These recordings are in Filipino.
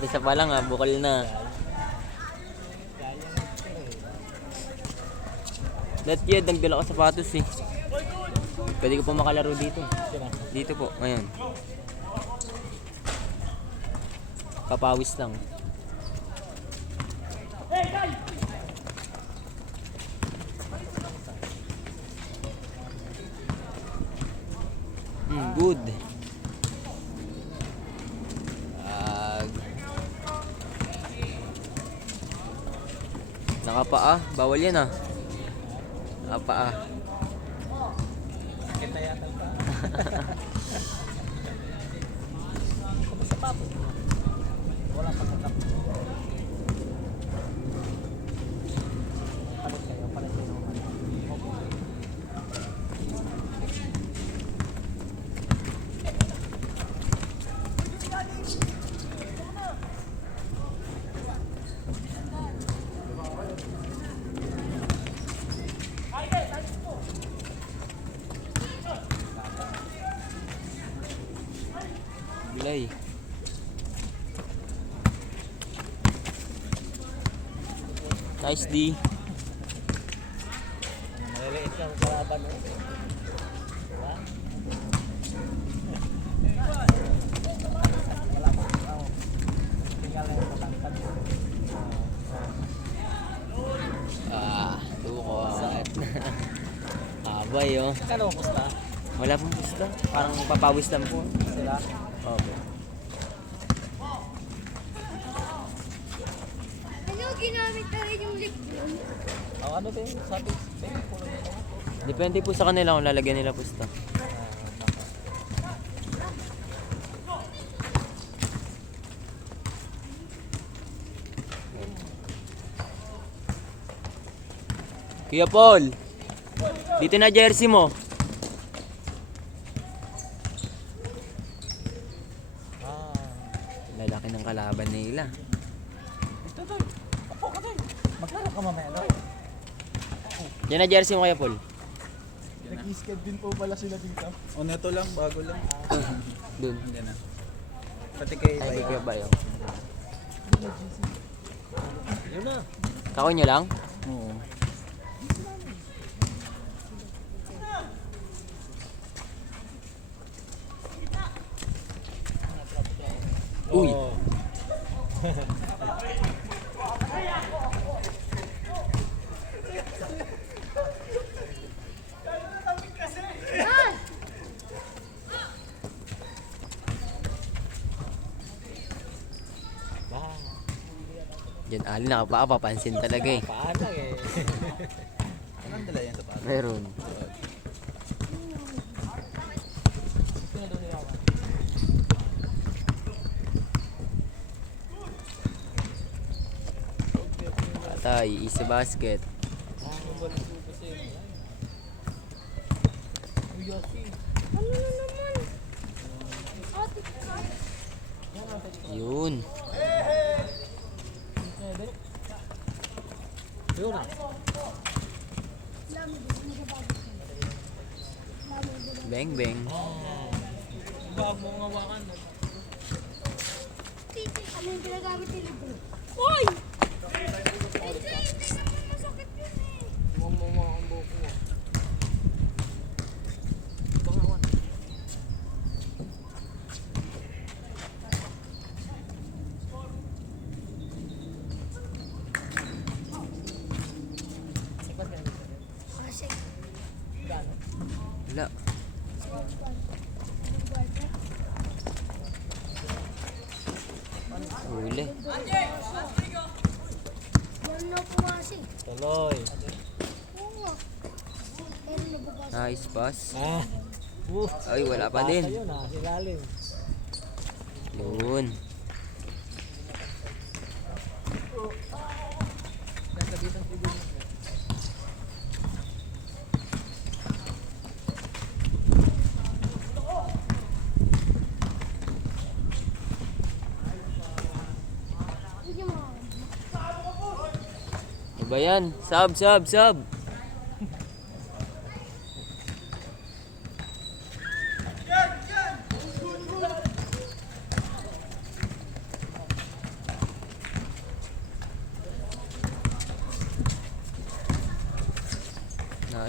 Umpisa pa lang bukal na. That yun, nagdala ko sapatos eh. Pwede ko po makalaro dito. Dito po, ngayon. Papawis lang. Good. Nakapaa, bawal yan Nakapaa. Kita yata pa. Wala pa katap. Palit kayo, palit kayo naman. Bilay. Nice D. Maliliit lang sa laban. Tuko. Abay Kano ang pusta? Wala pong pusta. Parang papawis lang po. Sila? Okay. Ano ginamit na rin yung lip yun? Ano ba yung sabi? Depende po sa kanila kung lalagyan nila pusta. Kuya Paul, dito na jersey mo. Lalaki ng kalaban nila. Ito to. Ako ka to. Maglaro ka mamaya no? Yan na jersey mo, Kuya Paul. Nag-skate din po pala sila dito. O neto lang, bago lang. Doon. Hindi na. Pati kay Ay, Kuya Bayo. Yun na. Kako nyo lang? Oo. Uy. Yan, Ali, nakapaa, papansin talaga eh. Paano eh. Anong dala yan sa paano? Meron. Patay, easy basket. Ano na naman? Ate ka? Yun. Yun na. Bang bang. Bawag mo nga wakan. Titi, ano yung ginagamit nila bro? Uy! Hindi naman masakit yun eh. Huwag mo mga ang buko mo. Bangawan. Kasi, Wala. Huli. yan na po kasi. Tuloy. Oo nga. Pero nababasa. Nice pass. Ay, wala pa din. Yun silalim. Yun. Hindi mo. Ano ba yan? Sub, sub, sub.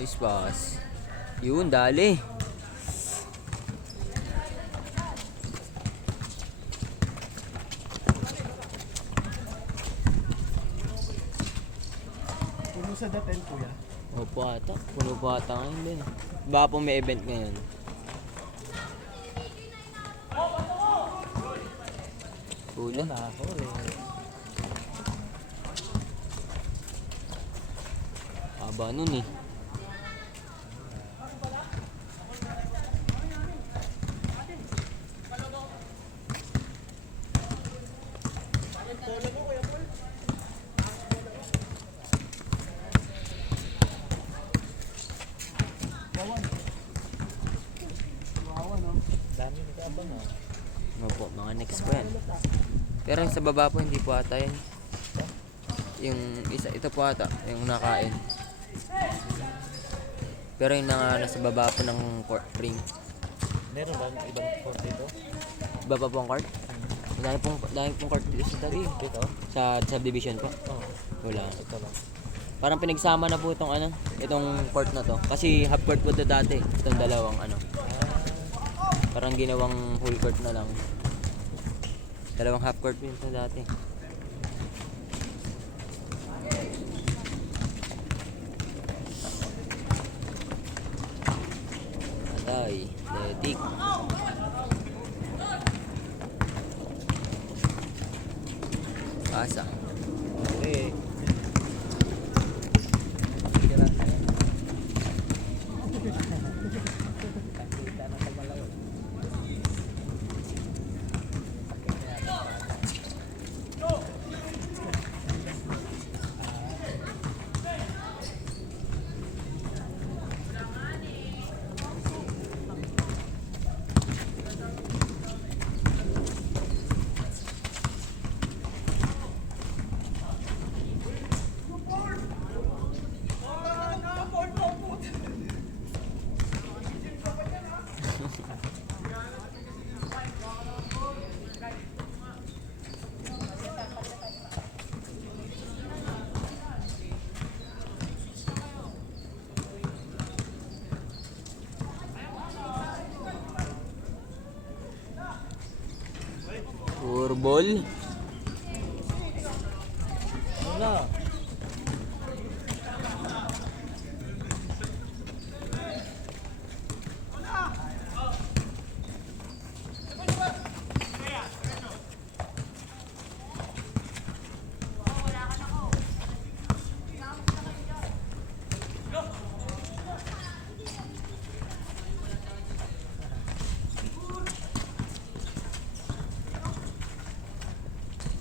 Nice pass. Yun, dali. Puno sa datel, kuya. Opo ata. Puno po ata ngayon din. Baka po may event ngayon. Pulo. Na ako eh. Haba nun eh. Dami nag-aabang ah. Opo, mga next po yan. Pero yung sa baba po, hindi po ata yan. Yung isa, ito po ata, yung nakain. Pero yung nasa baba po ng court ring. Meron ba ibang court dito? Baba po ang court? Dami pong court dito sa tabi. Dito? Sa subdivision po. Oo. Wala. Ito lang. Parang pinagsama na po itong court na to. Kasi half court po ito dati. Itong dalawang Parang ginawang full court na lang. Dalawang half court po yun sa dati. Atay, Letik. Pasa. Okay. Furball. Wala.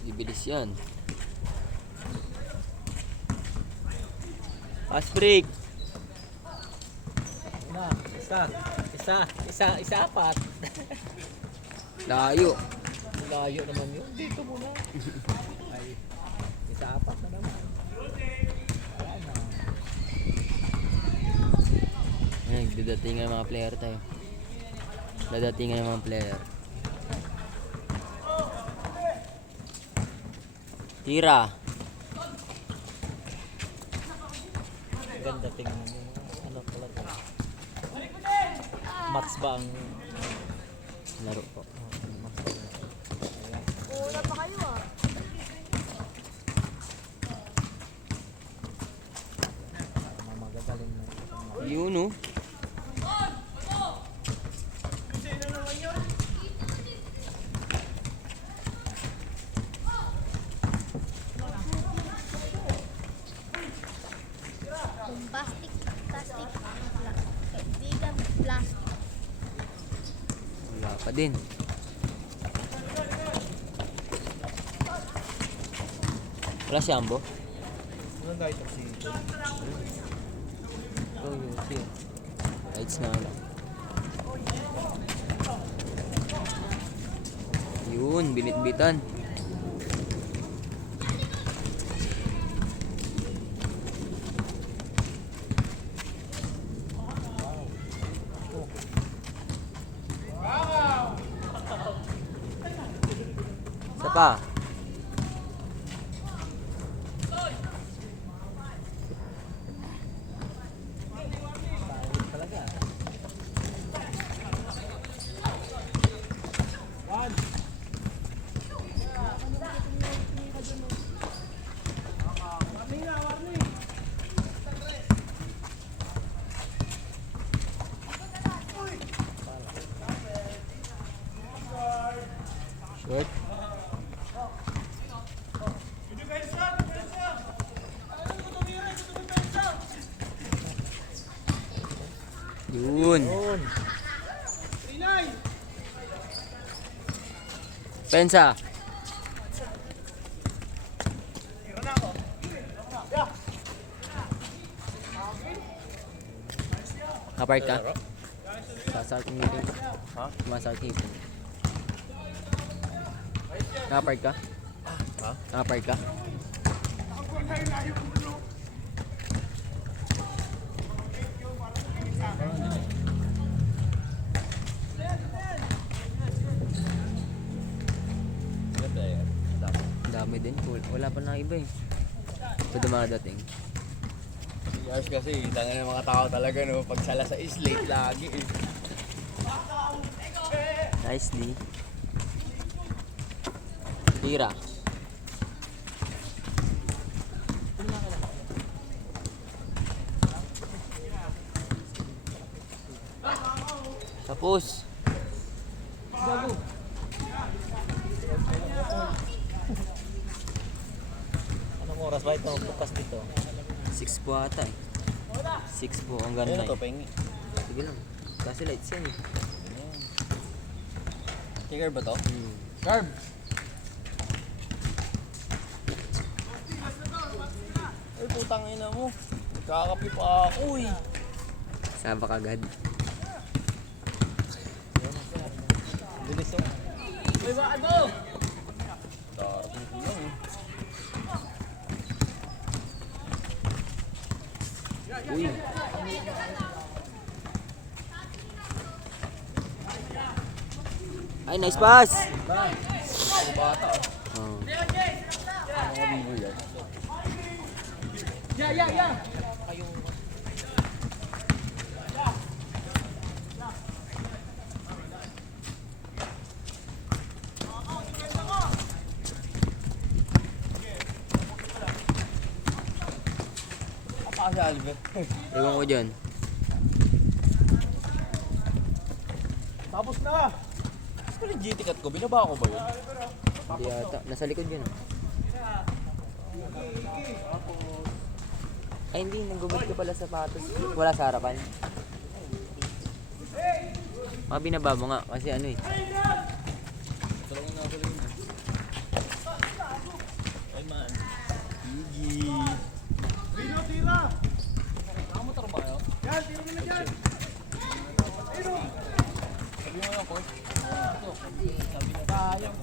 Bibilis yan. Pass break. Una, isa, apat. Layo. Layo naman yun. Dito muna. Ay, isa, apat na naman. Wala na. Ay, dadatingan ng mga player tayo. Dadatingan ng mga player. Tira. Ganda tingnan mo. Ano talaga. Mats ba ang Laro po. Mats ba? Una pa kayo ah. Ang magagaling na. Yun oh. Bombastic, plastic, kaibigan, plastic. Wala pa din. Wala si Ambo? Ano guys si Oh, yun siya. Lights na lang. Yun, binit-bitan. Isa pa. Short. Yun. Yun. Pensa. Kapart ka? Sasart meeting. Ha? Masart meeting. Kapart ka? Ha? Kapart ka? Ganda yan. Dapat. Dami din. Wala pa na iba eh. Ito dumadating. Yes, kasi tangan ng mga tao talaga no, pag sala sa slate lagi eh. Nicely. Tira. Tapos. Anong oras ba ito bukas dito? 6 po ata eh. 6 po hanggang Ano 9. to, pengi? Sige lang. Kasi lights yan eh. Kicker ba to? Hmm. Carb! Ay, putang ina mo. Nagkakapi pa ako eh. Sabak agad. Bilis oh. Uy, ba ano? Darap ng kulang eh. Uy. Ay, nice pass! Ako bata oh. Oh. Ano nga bibo yan? Apakasali ba? Ewan ko dyan. Tapos na! Tapos pa yung GT cut ko, binaba ko ba yun? Hindi ata. Nasa likod yun. Ay, hindi. Nagubad ka pala sapatos. Wala sa harapan. Mga binaba mo nga. Kasi ano eh. Tulungan na ako lang yun. Ay man. Gigi. Nakamotor ba kayo? Yan, tira mo na dyan! Sabi mo na, Coach. Sabi na sayang.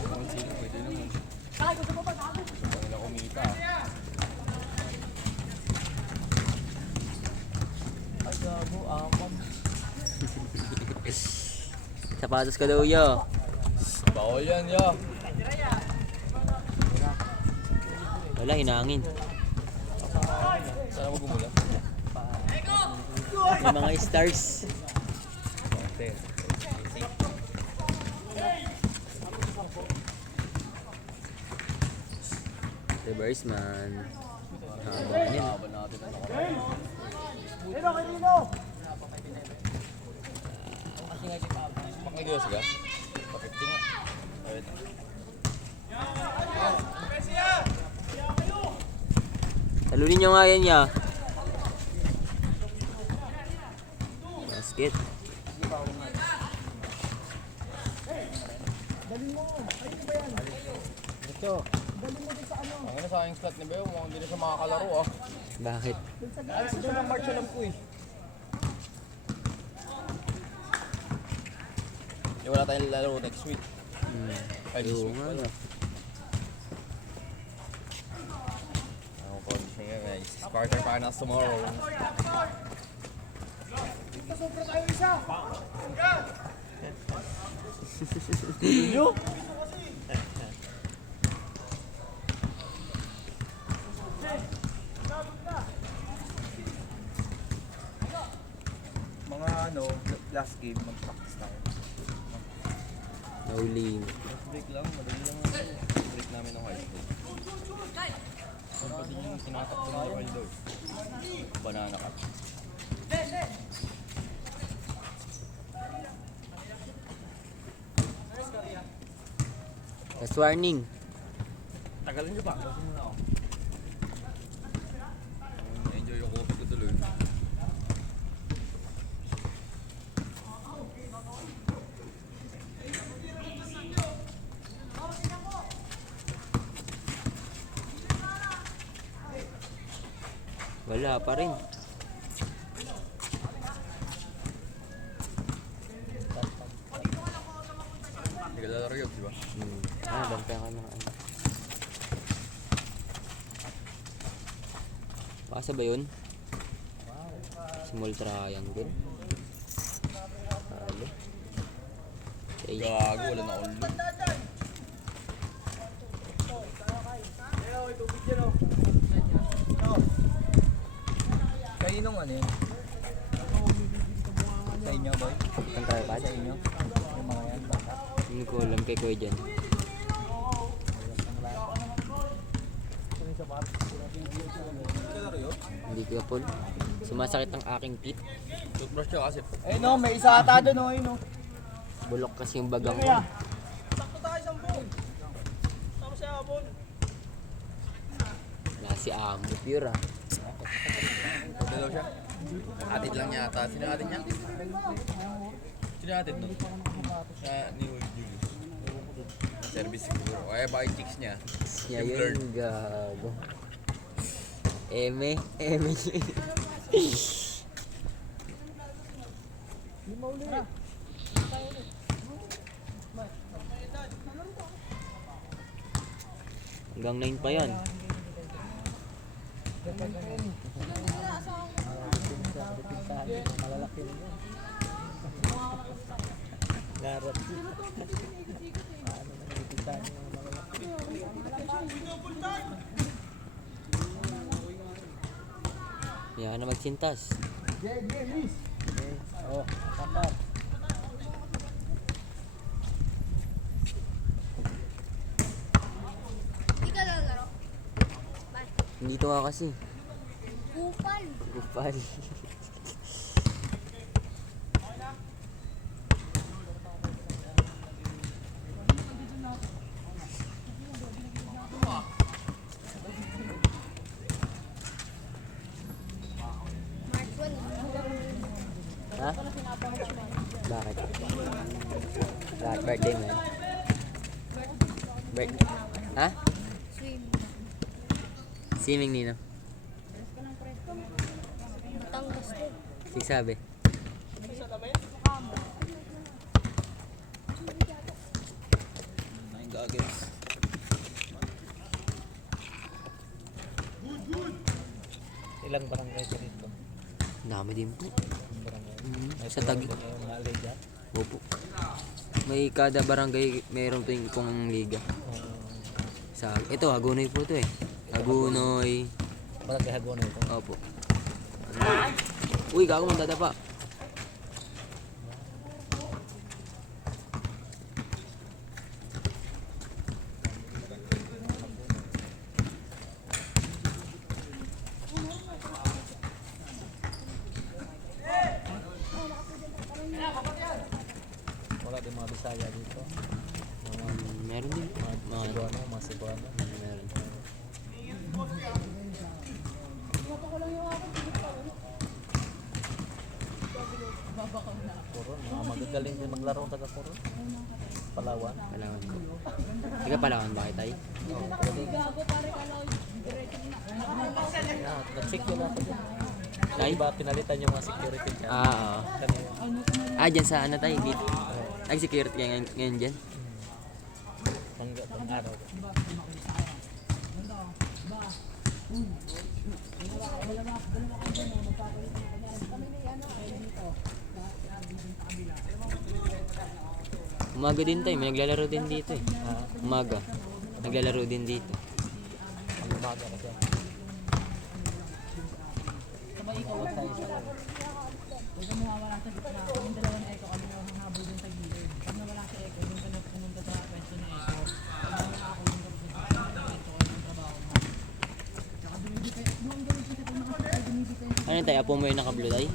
Kung sino, pwede naman. Gusto nila kumita. Ay, gago, amam. Sapatos ka daw, yo. Bawal yan, ya. Wala, hinangin. Sana mo gumula. May mga stars. Konti. Reverse man. Haba yan. Laban natin ang nakaraan. Pakagayos ka? Pa-50 nga. Alright. Talunin nyo nga yan, ya. Basket. Ito. Ang ina sa aking slot ni Beo, mukhang hindi na siya makakalaro ah. Bakit? Alas siya ng March alam ko eh. Wala tayong lalaro next week. Ay, this Oo week nga, pala. no. Ang condition nga guys. Quarter finals tomorrow. Yo! Mga ano, last game, mag-practice tayo. Huli. Break lang, madali lang. Break namin ng high school. Ano pa din yung sinatak ko ng wild door? Banana cut. Last warning. Tagalin nyo ba? Kasi muna ako. Enjoy yung coffee ko tuloy. Wala pa rin. Hindi ka lalaro yun, di ba? Bantay ka na. Baka ba yun? Small triangle. Halo. Okay. Gago, wala na all. Kaninong ano yun? Sa inyo, boy? Ang tripod? Sa inyo? Yung mga yan, baka. Hindi ko alam kay Kuya dyan. Hindi ko Paul. Sumasakit ang aking teeth. Toothbrush siya kasi. Eh no, may isa ata doon, oh, no. Bulok kasi yung bagang ko. Sakto tayo sa buong. Tama siya, Abon. Wala si Amo. Pure ah. Dalaw siya. Atid lang yata. Sino atid niya? Sino atid nun? Ni Julius. Service siguro. O kaya baka yung chicks niya. Niya Yung yun, blurred. gago. Eme. Hanggang 9 pa yan. Malalaki na yun. Garot. Paano na nagpipisahan yung malalaki? Yan na magsintas. Oh, tapat. Hindi ka lalaro. Bye. Dito ka kasi. Kupal. Kupal. March 1. Ha? Bakit? Bakit birthday mo yan? Ha? Swim. Swimming nino? Batangas to. Sigsabi. Nine goggles. Ilang barangay ka dito? Dami din po. Barangay. Sa Taguig. Yung mga liga. Opo. May kada barangay mayroon pong liga. Sa ito Hagonoy po to eh. Hagonoy. Barangay Hagonoy ito. Opo. Uy, gago mandadapa. Wala din mga Bisaya dito. Mga Meron din. Mga Cebuano, mga Cebuano. meron. Puro, mga magagaling din maglaro taga Puro. Palawan. Palawan po. Tiga Palawan ba tayo? Nag-check yun ako dyan. Tay? Diba pinalitan yung mga security dyan? Oo. Kanina. Dyan sa ano tayo? Gate. Nag-security ka ngayon dyan? Pang araw. Umaga din tayo. May naglalaro din dito eh. Umaga. Naglalaro din dito. Ang umaga kasi. Huwag tayo sa Huwag ka mawawala sa gitna. Kaming dalawa na Eko, kami na habol dun sa gilid. Pag nawala si Eko, dun ka na pumunta tay, apo mo yung naka-blue tay?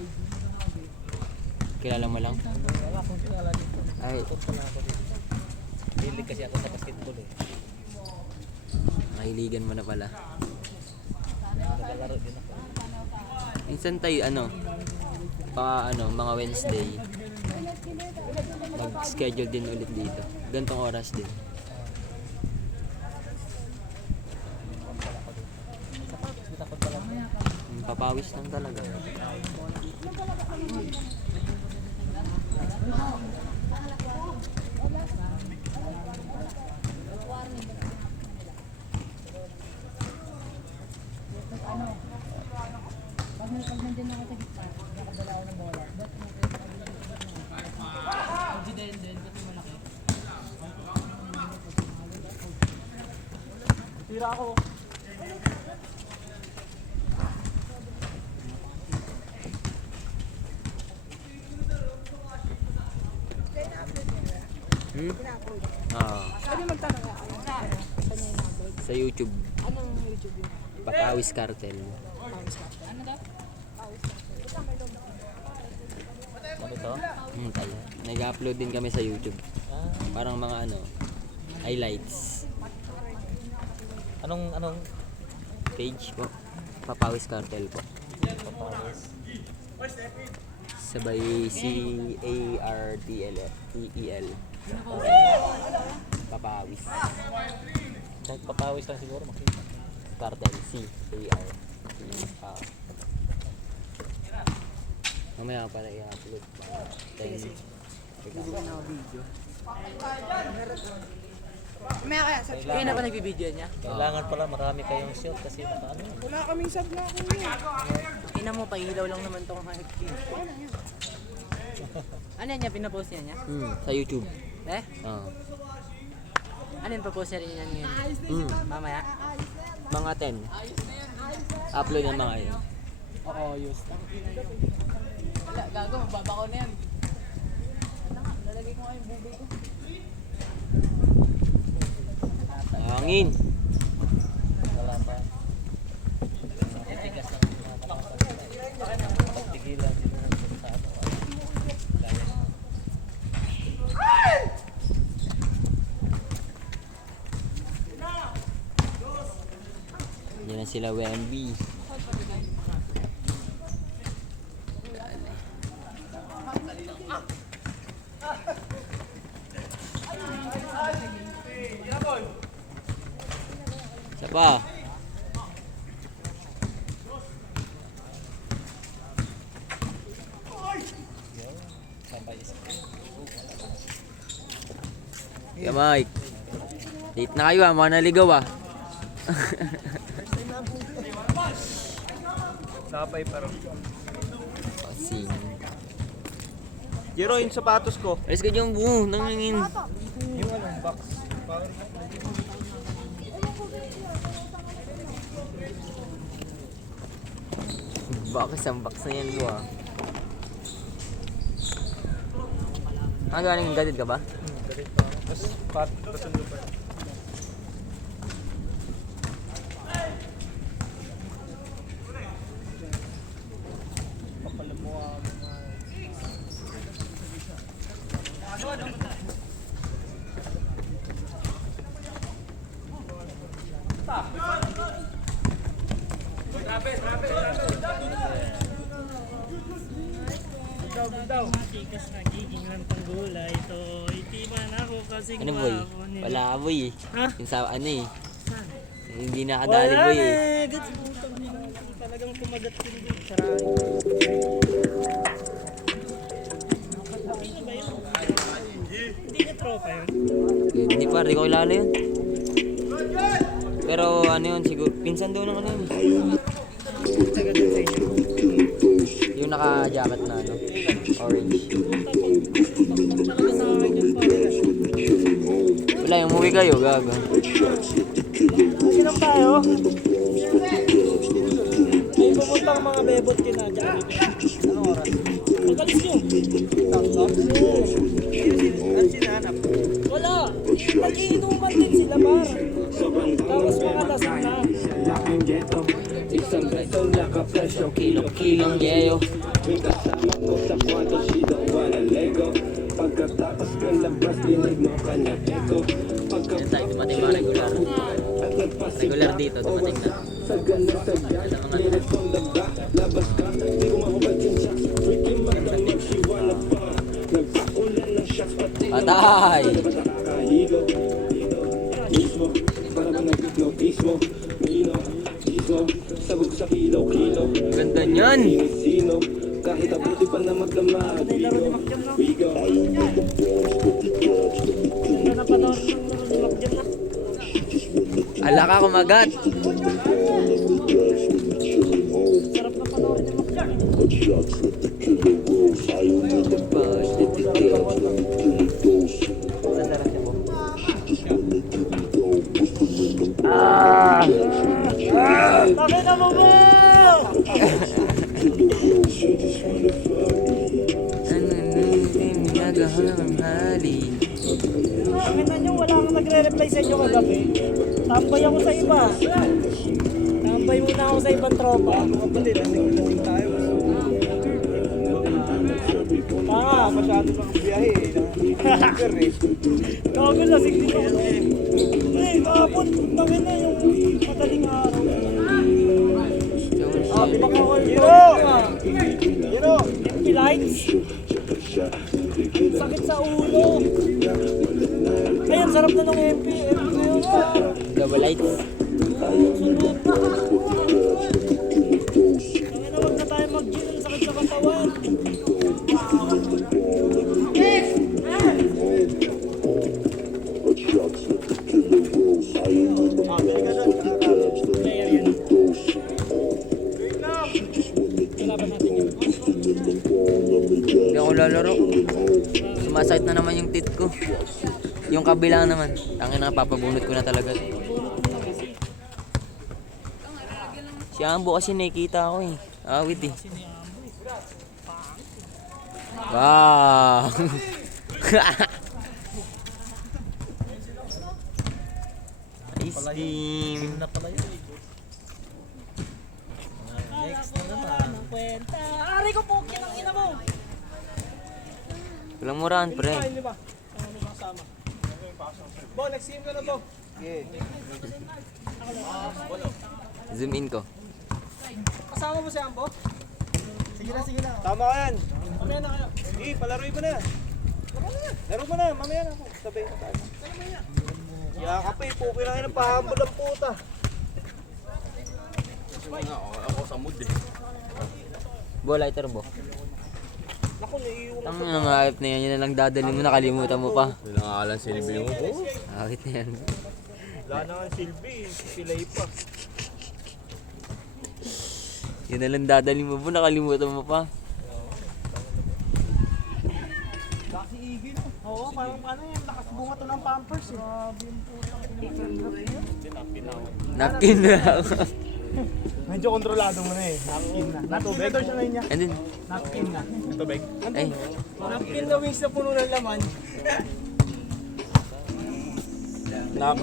Kilala mo lang? Wala akong kilala dito. Ay, Ikot pa lang ako dito. Hilig kasi ako sa basketball eh. mahiligan mo na pala. Naglalaro din ako. Minsan tayo, mga Wednesday, mag-schedule din ulit dito. Gantong oras din. Sapatos, bitakot pa lang. Papawis lang talaga. Tira ako. Pwede magtanong ako. Saan niya in-upload? Sa YouTube, Anong YouTube yun? Papawis Cartel. Pawis ka. Ano daw? Pawis ka. Ito may loob na. Ano to? Tayo. Nag-upload din kami sa YouTube. Ah, Parang mga highlights. anong Page po. Papawis Cartel po. papawis? Sabay CARTLEL. Papawis. Kahit papawis lang siguro makita. Cartel. CAR. Mamaya pala i-upload. May kaya sa Kaya na ba nagbibideo niya? Kailangan pala marami kayong shoot kasi baka ano. Wala kaming sub na ako yun. Ina mo, pailaw lang naman tong high-key. Ano yan niya, pinapost niya niya? Sa YouTube. Eh? Oo. Ano yung papost niya rin yan ngayon? Mamaya? Mga 10. Upload ng mga yun. Oo, use lang. Wala, gago, magbabako na yan. Lalagay ko nga yung bubay ko. Hangin. Wala pa. Titigas na. Pagtigilan din na sa ano. Yan na sila WMB. Isa pa. Sabay isa. Kaya Mike. Late na kayo mga naligaw Sabay pero. Pasing. Jero, yung sapatos ko. Alis ka dyan nangingin. Yung anong box. Bakit isang box na yan mo galing gadid ka ba? Galit pa. Tapos pasundo pa. Papalamuha mga. Matikas nagiging lantang gulay ito. Itiman ako kasi Ano boy? Wala ka boy eh. Ha? Yung sa hindi nakadali boy eh. Gats putang ina. Talagang kumagat yun din. Saray. Ano ba yun? Hindi ka tropa yun. Hindi pa, di ko kilala yun. Pero ano yun, siguro, pinsan doon ng ano yun. Taga din sa inyo. Yung naka-jacket na orange. Talaga sa akin yung pare. Wala, yung umuwi kayo, gago. Sinang tayo? May pumuntang mga bebot kinadya. Anong oras? Pag-alis nyo. Ang sinanap. Wala. Nag-iinuman din sila par. Tapos mga lasing na. dito nakapresyo Kilong yeo. May kasama ko sa kwarto, she don't wanna lego. Pagkatapos kang labas, dinig mo kanya echo. Yan tayo, dumating mga regular. At nagpasik Regular dito, dumating na. sa ganda sa gas, niresponda ba? Labas ka, di ko makubad yung shots. Ricky matamag, she wanna fuck. Nagpaulan ng shots, pati Patay! nakakahilo. Mismo, para bang nag-hypnotismo. Mino, gismo, sabog sa kilo-kilo. Ganda niyan! Sino, kahit abuti pa na magdamag. We go. Ala ka kumagat! Pakita mo ba? Pakita nyo, wala kang nagre-reply sa inyo kagabi. Tambay ako sa iba. Tambay muna ako sa ibang tropa. Kapatid, lasing tayo. Masyado pang biyahe. Sugar eh. Gago na, sigli ko. Eh, kahapon, tangin na yung madaling araw. Baka ako Hero! MP lights. Sakit sa ulo. Ayan, sarap na ng MP. MP na yun. Double lights. Sunod na. Tangin na, wag na tayo mag-gym. Ang sakit sa katawan. Player yan. Kalaban natin yun. Hindi ako lalaro. Sumasakit na naman yung tit ko. Yung kabila naman. Tangin na, papabunot ko na talaga. Si Ambo kasi nakikita ako eh. Awit eh. Wow! Ice cream. Na pala yun. Next na naman ang kwenta. Aray ko po, kinang ina mo. Walang murahan, pre. Ay, di ba? Ano ba kasama? Bo, next game ka na to. Zoom in ko. Kasama mo si Ambo? Sige na, sige na. Tama ka yan. Mamaya na kayo. Sige, palaroy mo na. Laro mo na, mamaya na ako. Sabay na tayo. Yakap eh, puki lang yun ang pahambol ang puta. Ako sa mood eh. Bo, lighter bo. Naku, naiiwan. Ang mga hype na yan, yun na lang dadalhin mo, nakalimutan mo pa. Wala nga alam silbi mo. Awit na yan. Wala na nga silbi, pilay pa. Yun na lang dadalhin mo po, nakalimutan mo pa. Kasi Iggy no? Oo, parang ano yan, lakas bunga to ng Pampers eh. Grabe yung putang Napkin na ako. Medyo kontrolado mo na eh. Napkin na. Natubig? Ito siya ngayon niya. And then, napkin na. Natubig? ay, Napkin na wings na puno ng laman. Nap.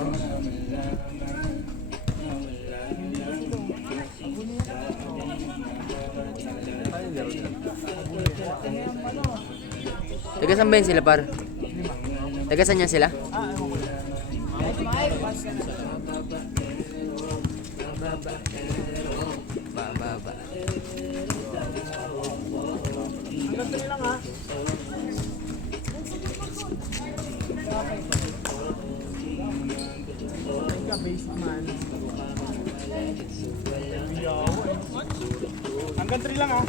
taga saan ba yun sila, par? Taga saan yan sila? Ba. Hanggang tuloy lang ha. Ka base man. Hanggang 3 lang ha.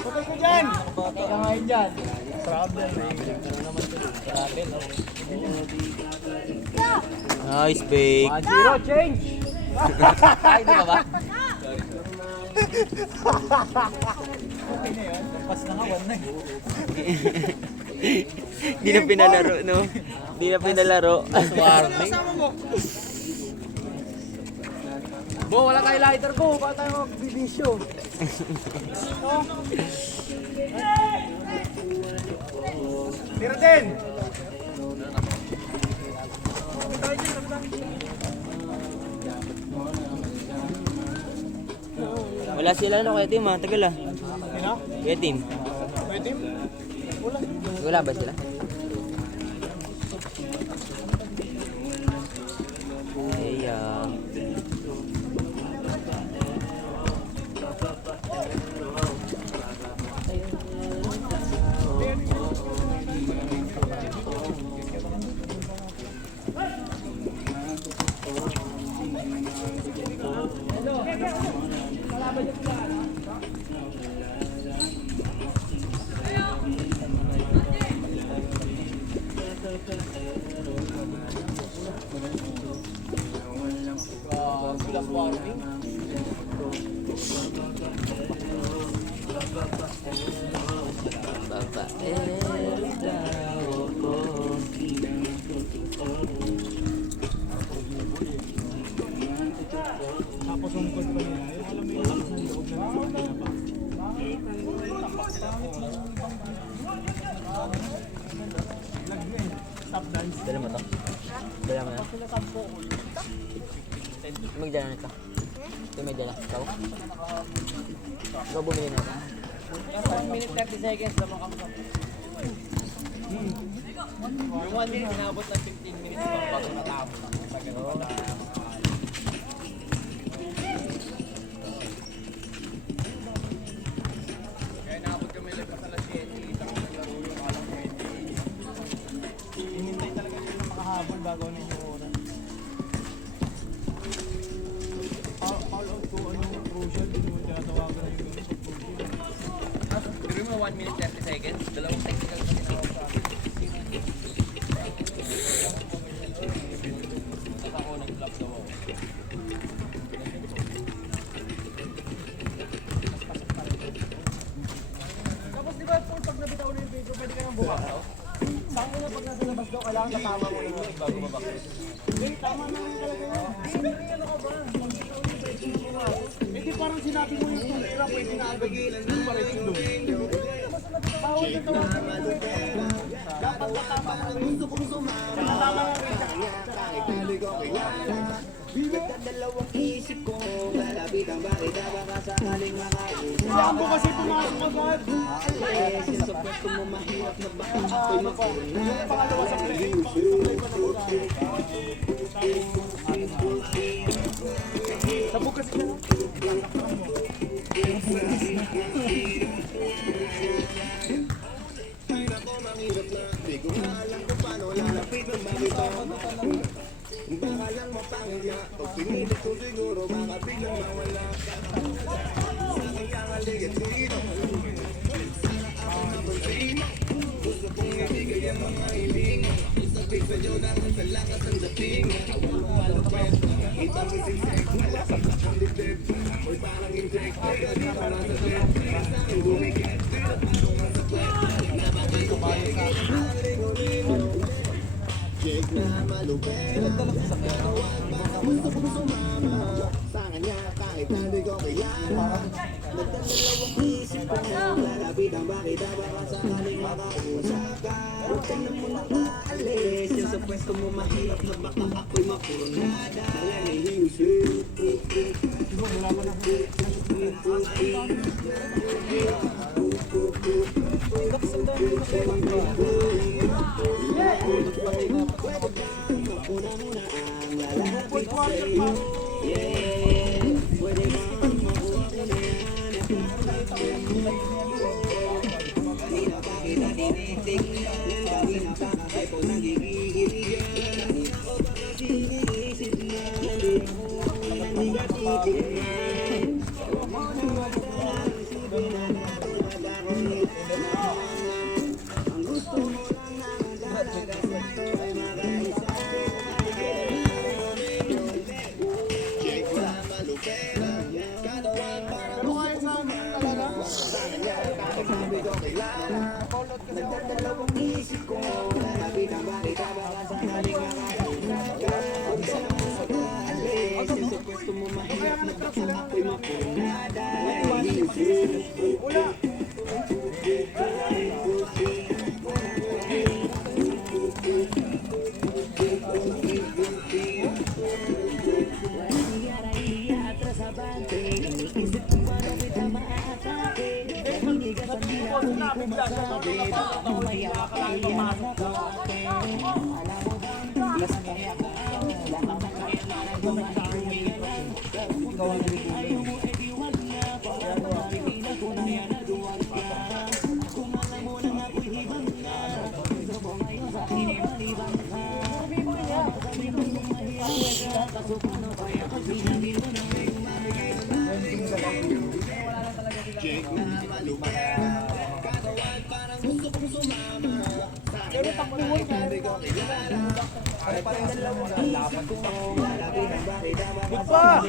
Patay ko dyan! Patay ka ngayon dyan. Problem eh. Nice bake. 1-0 change! Ay, di ba ba? Okay na yun. Lampas na nga, 1 na eh. Di na pinalaro, no? Di na pinalaro. Kasama mo. Bo, wala tayo lighter ko. Baka tayo magbibisyo. Tira din! Wala sila no, kaya Tim, tagal ah. Sino? Kaya Tim. Pwede? Wala. Wala ba sila? Ay, babae daw ko. Tapos ang code pa nila. Yung alam mo yung lakas ng loob na nasa kanila pa. Lag na eh. Stop dance. Dala mo to? Dala mo na? May dala na ito. Ito may dala. Ikaw? Ikaw bumili na ito. 1 minute 30 seconds na makamukam. Yung 1 minute, inabot ng 15 minutes bago natapos. Sa ganun na. Kaya naabot kami lang sa alas 7. Isang naglaro yung alas 20. Hinintay talaga nila makahabol bago na yung oras. All out ko ano yung crucial. Hindi mo tinatawagan na yung Pero mo 1 minute 30 seconds, dalawang technical na tinawag sa akin. Tapos ako nag-vlog daw ako. Tapos di ba Paul, pag nabitaw na yung video, pwede ka nang bumakas? Saan ko na pag nasa labas daw, kailangan kasama mo na bago mabakit? Hindi, tama naman talaga yun. Hindi, ano ka ba? Hindi parang sinabi mo yung tubira, pwede na agad yung parecho doon. Bawal na tawagan mo yung tubira. Dapat matama ka rin. Tsaka tama ka rin. Lambo kasi pumasok agad. Ano pa? Yung pangalawa sa play. Pang-play pa na sabog kasi siya. Good pa!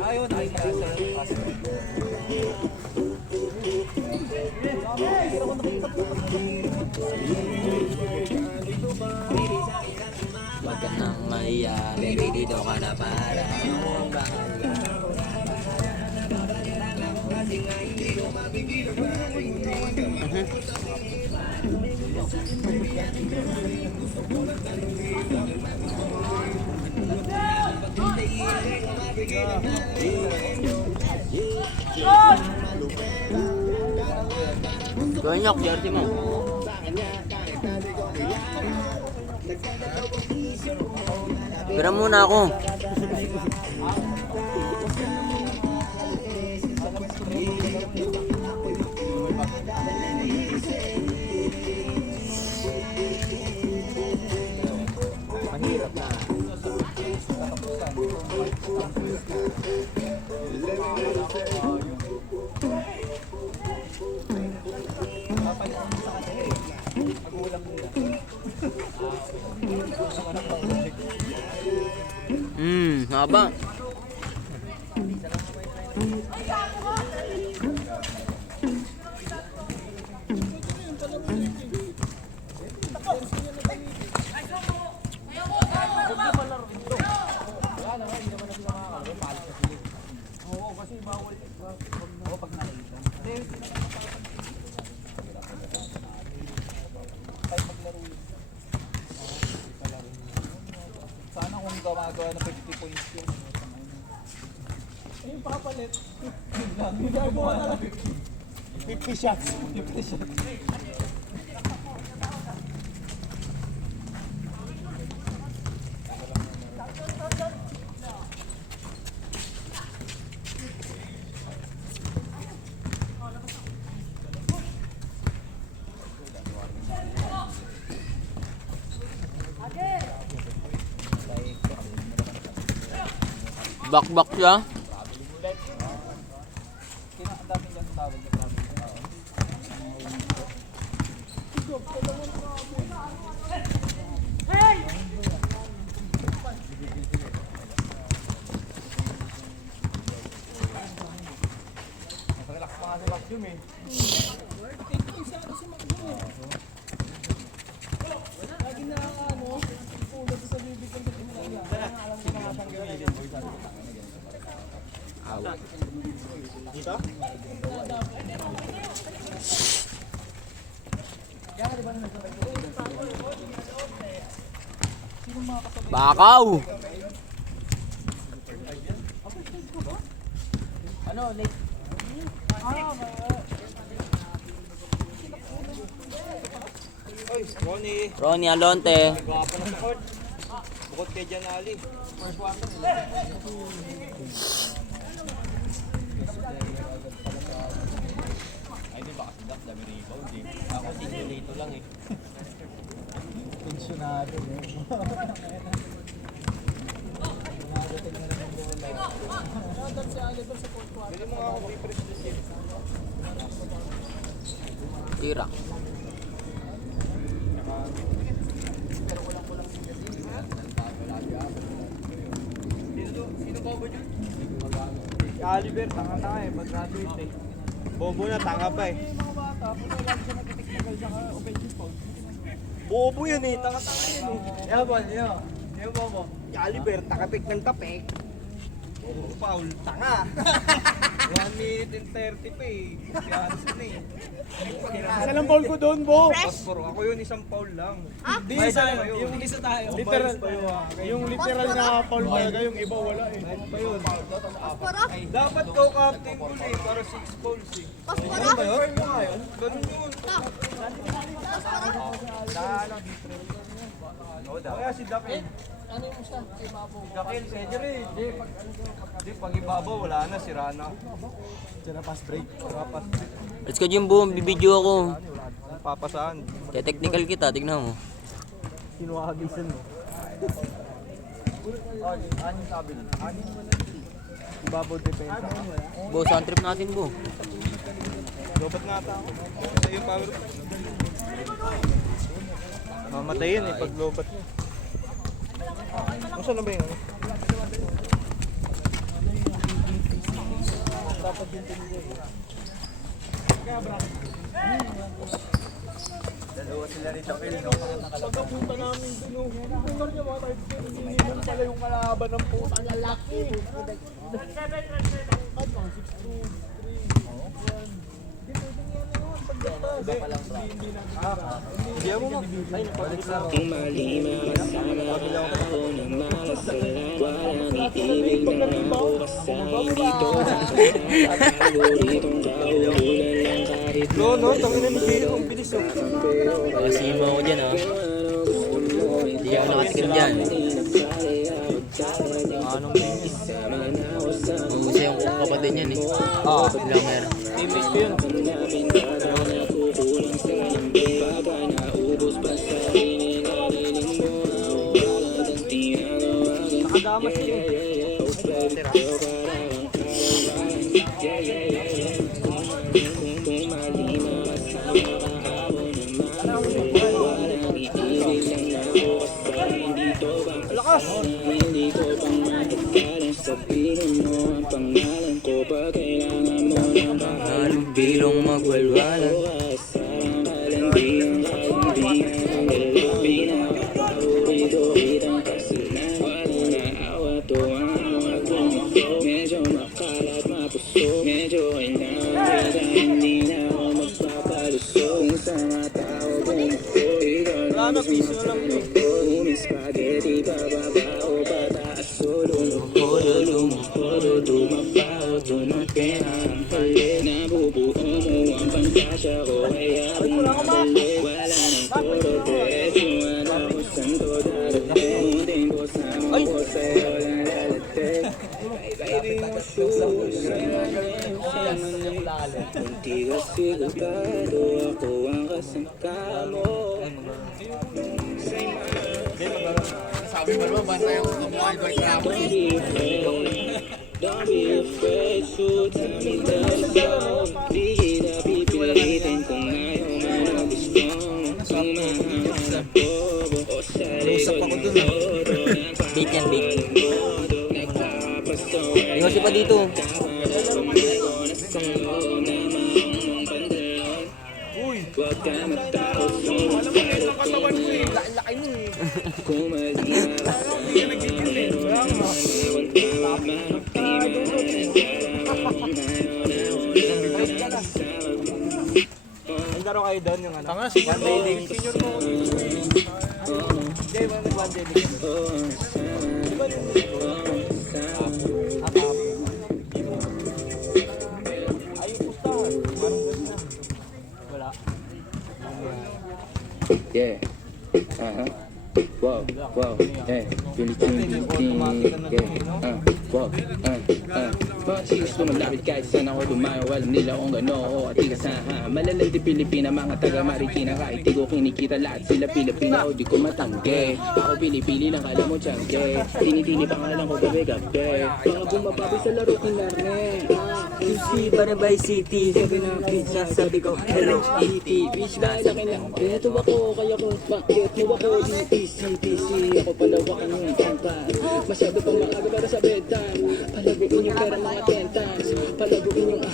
Ayun, ay nasa Huwag ka nang maiya, baby, dito ka na para akong bahala. Gawin niyo, jersey mo. Pira muna ako. mahirap na. Haba. Sana kung gumagawa ng 50 points yun. Ayun, papalit. Gagawa na lang. 50 shots. 50 shots. Bakbak siya. Ang daming ganun tawag na travel. Relax mga sa vacuum eh. Lagi na ano, pulot sa bibig ng pagkakala. Alam ko na siyang gawin. Dito? Bakaw. Ano, Nate? Oy, Ronnie. Ronnie Alonte. Gwapo na sa court. Bukod kay Jan Ali. Ay, di ba kasi Dak, dami rebound eh. Ako sinulito lang eh. Pensionado eh. Bili mo nga ako refresh this year. Tira. Sino bobo dyan? Si Oliver, tanga-tanga eh. Pag-graduate eh. Bobo na, tanga pa eh. Mga bata, kung lagi siya nagtitiknagal sa offensive foul. Bobo yun eh, tanga-tanga yun eh. Yaman, yun. Yung bobo. Si Oliver, takapik ng tapik. Bobo foul, tanga. 1 minute and 30 pa eh. Kaya ano sila eh. Isa lang foul ko doon, Bo. Pasporo, ako yun isang foul lang. Di isa, yung isa tayo. Literal, yung literal na foul talaga, yung iba wala eh. Pa yun. Pasporo? Dapat ko captain ko eh, para 6 fouls eh. Pasporo? Ano ba yun? Ano nga yun? Ganun yun. Pasporo? Kaya si Dak eh. Ano yung musta? Kay Babaw. Kakil, pwede rin. Hindi, pag ibabaw, wala na, sira na. Sira pass break. Sira pa. Let's go Jimbo, bibidyo ako. Papasaan. Kaya technical kita, tignan mo. Kinuhagisan mo. Ano sabi niya? Ibabaw depensa. Bo, saan trip natin, Bo? Lobat nga ata ako. Sa yung power. Mamatay yan eh pag lobat niya. Saan na ba yun? Dalawa sila rito Phil, no? Pagkapunta namin dun yung number niya mga type ko, hindi naman pala yung kalaban ng putang lalaki. At mga 6, 2, 3, 1. Iba palang Hindi mo mo. Ay, balik lang. No, tangin na ni Gio, ang bilis oh. Kasima ako dyan, ha. Hindi ako nakatikim dyan. Anong bilis? Mahusay yung kapatid niyan, eh. Biglang meron. Teammate ko yun. Nakadamas yun. Lakas! Halong bilong magwalwala. Wala na, piso na lang yun. Sabi mo naman, bantay ang kumain ko yung kapon. Usap ako dun ah. Bake yan, bake. Iwas pa dito. Uy! Alam mo ngayon ang katawan mo eh. Laki mo eh. Hindi ka nag-gigil eh. Kaya nga. Ang laro kayo doon yung ano? Tanga, senior mo. Senior mo. Hindi, mga nag-one day league. Di ba yung ay, puta. Parang ganyan. Wala. Yeah. Wow, wow, yeah. Philippine team, yeah. Wow, mga chicks lumalapit kahit saan ako dumayo. Alam nila kung gano ako at ikasaha. Malalandi Pilipina, mga taga Marikina. Kahit di ko kinikita lahat sila Pilipina o di ko matangge. Ako pili-pili lang kala mo tiyangge. Tinitini pangalan ko gabi-gabi. Mga bumababi sa laro kinarne. QC Barabay City. Sabi ng pizza, sabi ko hello E.T. Bitch dahil akin lang. Ito ako, kaya kung bakit mo ako ECTC. Ako palawakan yung pampas. Masyado pang maaga para sa bedtime. Palaguin yung pera mga tentans. Palaguin yung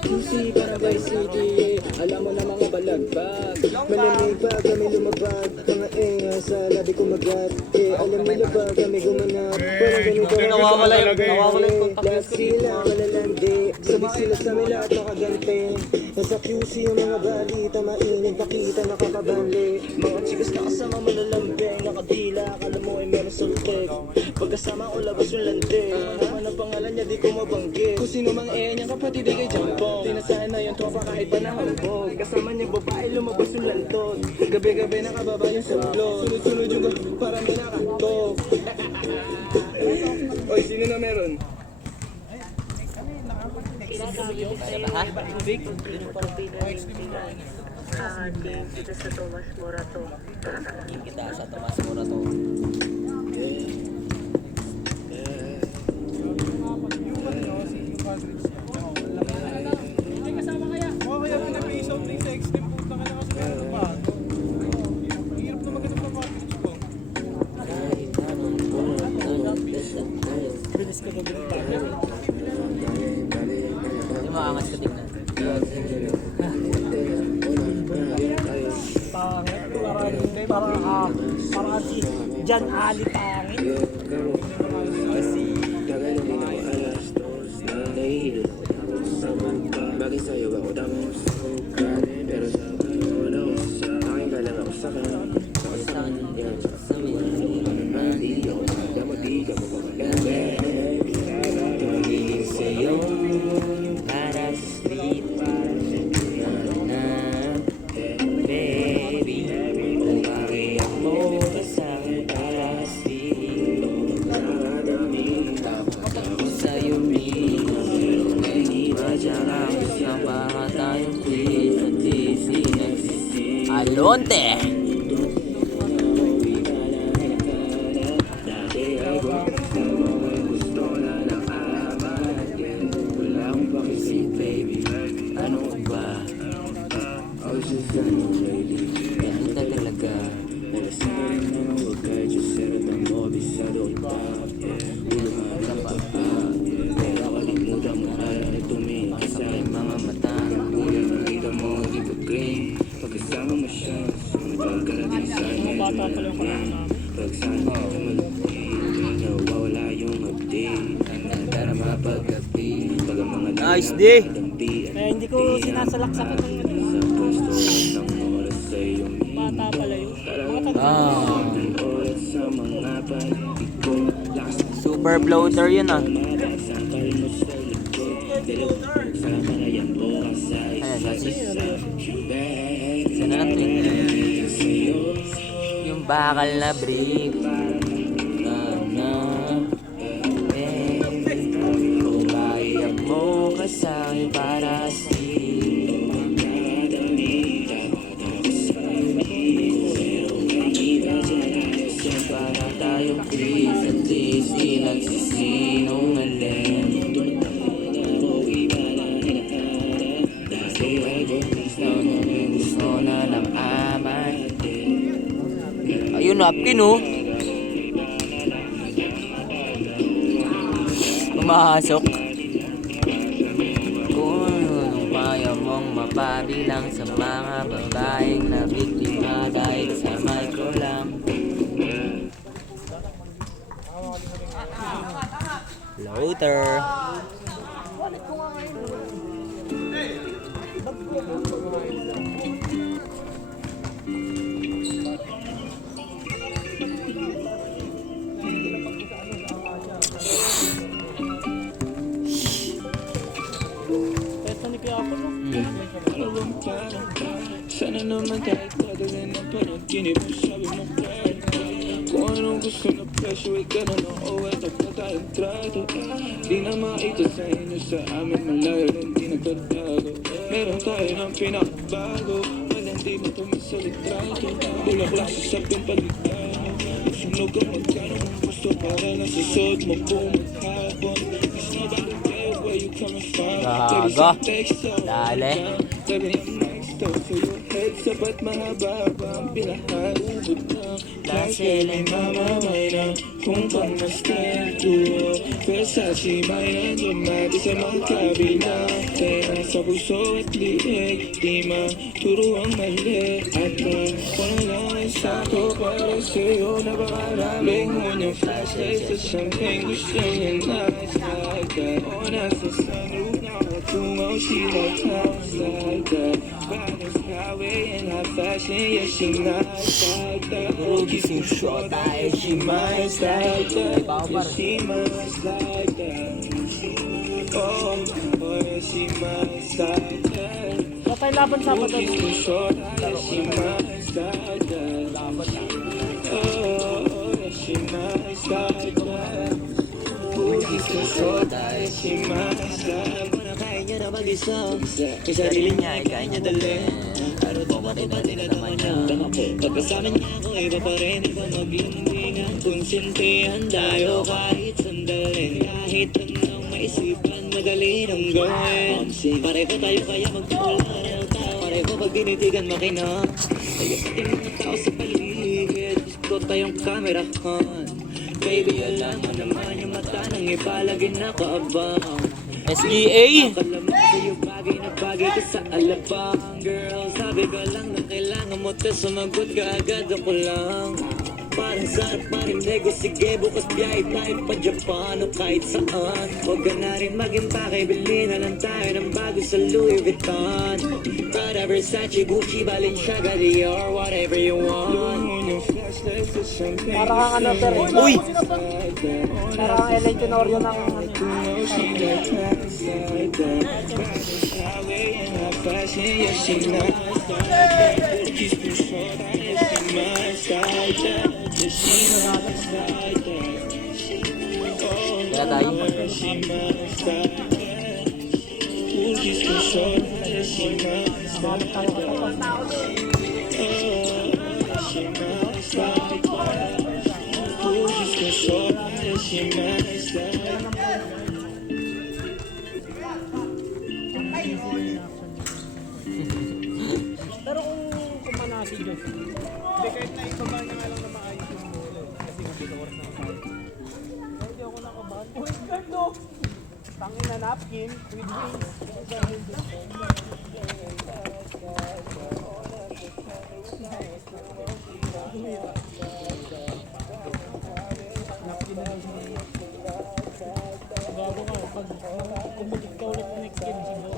QC Barabay City. Alam mo na mga balagbag. Malamig ba kami lumabag. Mga sa labi ko magat. Alam nila ba kami gumanap. Parang ganito. Nawawala yung contact Lahat sila malalandi. Sabik sila sa may lahat nakagante. Nasa QC yung mga balita mainig. Pakita nakakabanli. Mga chikas na kasama malalambing. Nakadila akala mo ay meron sultek. Pagkasama ko labas yung lande. Naman ang pangalan niya di ko mabanggit. Kung sino mang niyang kapatid ay kay Jampong. Tinasahan na yung tropa kahit pa nahambog. Kasama niyang babae lumabas yung lantod. Gabi-gabi nakababa yung sablon. Sunod-sunod yung parang binakatok. Para ba, ha? Yung kita sa Tomas Morato. Kaya pinag-face out rin sa extreme puta ka na kasi meron pa. Ang hirap na maghanap ng package ko. Bilis ka na bilis pa. Yung maangas ka tingnan. Pangit. Parang si Jan Ali pangit. Bagay sa'yo ako damos pero sa wala ko sa akin ka lang ako sa akin di ako magdamo di ka mo maganda Tumingin sa'yo para sa street na baby. Umakiyak mo ka sa'kin para sa street. Ako sa'yo minsan nag-imadya ako sa baka tayong please at sisi nagsisi. Alonte! Yan ka talaga. Kasabay mga mata, nakita mo, di ba green? Pagkasama mo siya, pagkarating sa akin, Bata pa lang pala namin. pagsama ka malapit, nawawala yung update, para mapag-gabi, pag ang mga Nice day! Kaya hindi ko sinasalaksakan ng bata pala yun. Ah. Super bloater yun ah. Ayan, sasis. Sana lang ito yung bakal na brief. Umayak mo ka sa'kin para para tayong please at least di nagsisinungaling. Gusto na ng aman. Ayun, napkin oh. Pumasok. Kung anong kaya mong mapabilang sa mga babaeng na biktima dahil sa micro lang. Floater. Ito ni Kuya Apple, no? Sana naman kahit tagalin na panaginip mo, sabi mo kaya kung anong gusto na presyo ay ganun ang OS at na tayong trato. Di na makita sa inyo sa amin malayo rin di nagtatago. Meron tayo ng pinakabago, walang di matamis sa litrato. Bulaklak sa sabing paligano, sunog ang magkano kung gusto para lang sa sod mo bumaghapon. It's not about the day where you coming from. Gaga. Dale. Sabi yung next stop sa iyo, heads up at mahaba pa ang pinaharubot ng klase ay mamamay na kung pamaskento. Versace may nandumati sa mga kabila, kaya nasa puso at liig, di maturo ang mali. At kung lang ay sako para sa'yo na pangarami mo niyang flashlight sa champagne, gusto niya nice like that. O nasa sunroof nakatungaw, she like house like that. Baddest highway and high fashion, yeah she nice like that. Oh, gising short, yeah she nice like that. Yeah she nice like that. Oh, yeah she nice like that. Wala tayong laban sa Oh, Sabado. gising short, yeah she nice like that. Oh, yeah she nice like that. Oh, gising short, yeah she nice like that. mag-isa Kay Sarili niya, ay kaya niya dali. Pero po pa rin natin kasama niya. Pagkasama niya ako, iba pa rin Iba maglambingan, konsintihan tayo kahit sandalin Kahit anong maisipan, madali nang gawin Pareho tayo kaya magtularaw tayo Pareho pag dinitigan makina Tayo sa mga tao sa paligid Gusto tayong kamerahan Baby, alam mo naman yung mata nang ipalagin ako abang SGA! Akala mo sa'yo bagay na bagay ka sa alabang Girl, sabi ko lang na kailangan mo to sumagot ka agad ako lang Parang sarap marinig ko sige bukas biyahe tayo pa Japan o kahit saan Huwag ka na rin mag-impake, bili na lang tayo ng bago sa Louis Vuitton Prada, Versace, Gucci, Balenciaga, Dior, whatever you want Para kang ano, pero. Uy! Para kang LA Tenorio ng Kaya tayo. Pero kung manasi Diyos. Hindi kahit na ibaba niya nga lang na maayos yung mula. Kasi kung dito oras na tayo. Hindi ako nakabahan. Oh my God, no! Tangin na napkin with wings. Napkin na lang siya. Bago nga, pag kumbulit ka ulit na next game, siguro.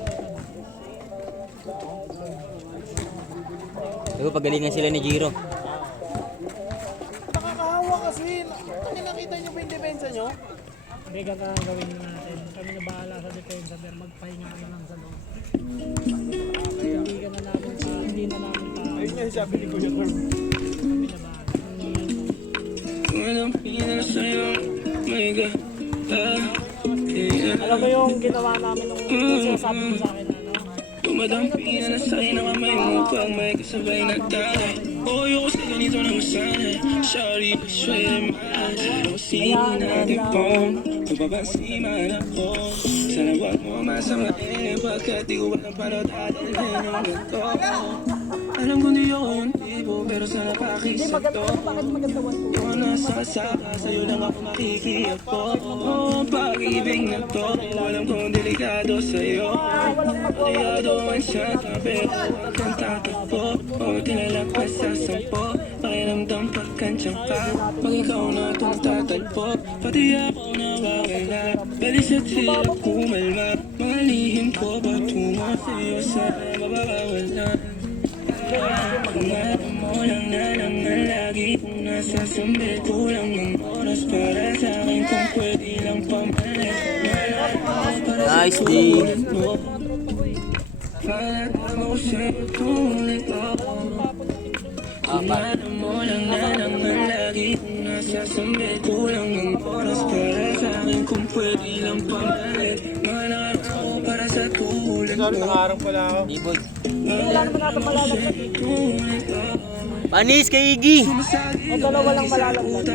Diba pagalingan sila ni Jiro? Nakakahawa kasi. Nakita niyo ba yung depensa niyo? Hindi, ganito ang gawin natin. Kami na bahala sa depensa, pero magpahinga ka na lang sa loob. Hindi ka na namin pa, hindi na namin pa. Ayun nga sabi ni Kuya Carl. Kami na bahala. Walang pina sa'yo, my God Alam mo yung ginawa namin nung sinasabi mo sa akin, ano? Dumadampi na sa'yo na kamay mo pag may kasabay na tayo Oh, ayoko sa ganito na masanay Sorry, paswede man Sino natin pong Mapapansin man ako Sana wag mo masamain Pagkat di ko walang para dadalhin ang ganito Alam ko di ako yung tipo Pero sana pakisito Di ko nasasaka Sa'yo lang ako makikiyak po Oh, pag-ibig na to Alam kong delikado sa'yo Delikado ang siyata Pero huwag kang tatakbo O tinalagpas sa sampo Pakiramdam pagkansyang ka Pag ikaw na itong tatalpo Pati ako nawawala Balis at silap kumalma Mga lihim ko patungo sa'yo Sana mababawalan Pangarap mo lang na naman lagi Kung nasasambil kulang ng oras Para sa'kin kung pwede lang pamalit Nice, D. Pangarap mo sa'yo tulit ako Pangarap mo lang na naman lagi Kung nasasambil kulang ng oras Para sa'kin kung pwede lang pamalit Mangarap ako para sa tulad mo Nangarang pala ako. Ibod. Wala naman natin malalaglag. Panis kay Iggy! O dalawa lang malalaglag.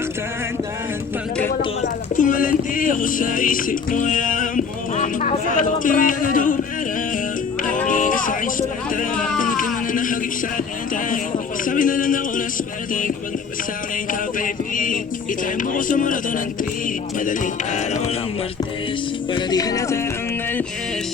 Pagkato, kumalanti ako sa isip mo Kaya mo Kasi dalawang Baby, I do better Lagi ka sa aking swerte Pangit mo na nahagip sa akin tayo Sabi na lang ako na swerte Kapag napasa akin ka, baby Itay mo ko sa marathon ng tweet Madaling araw ng Martes Para di halata ang alis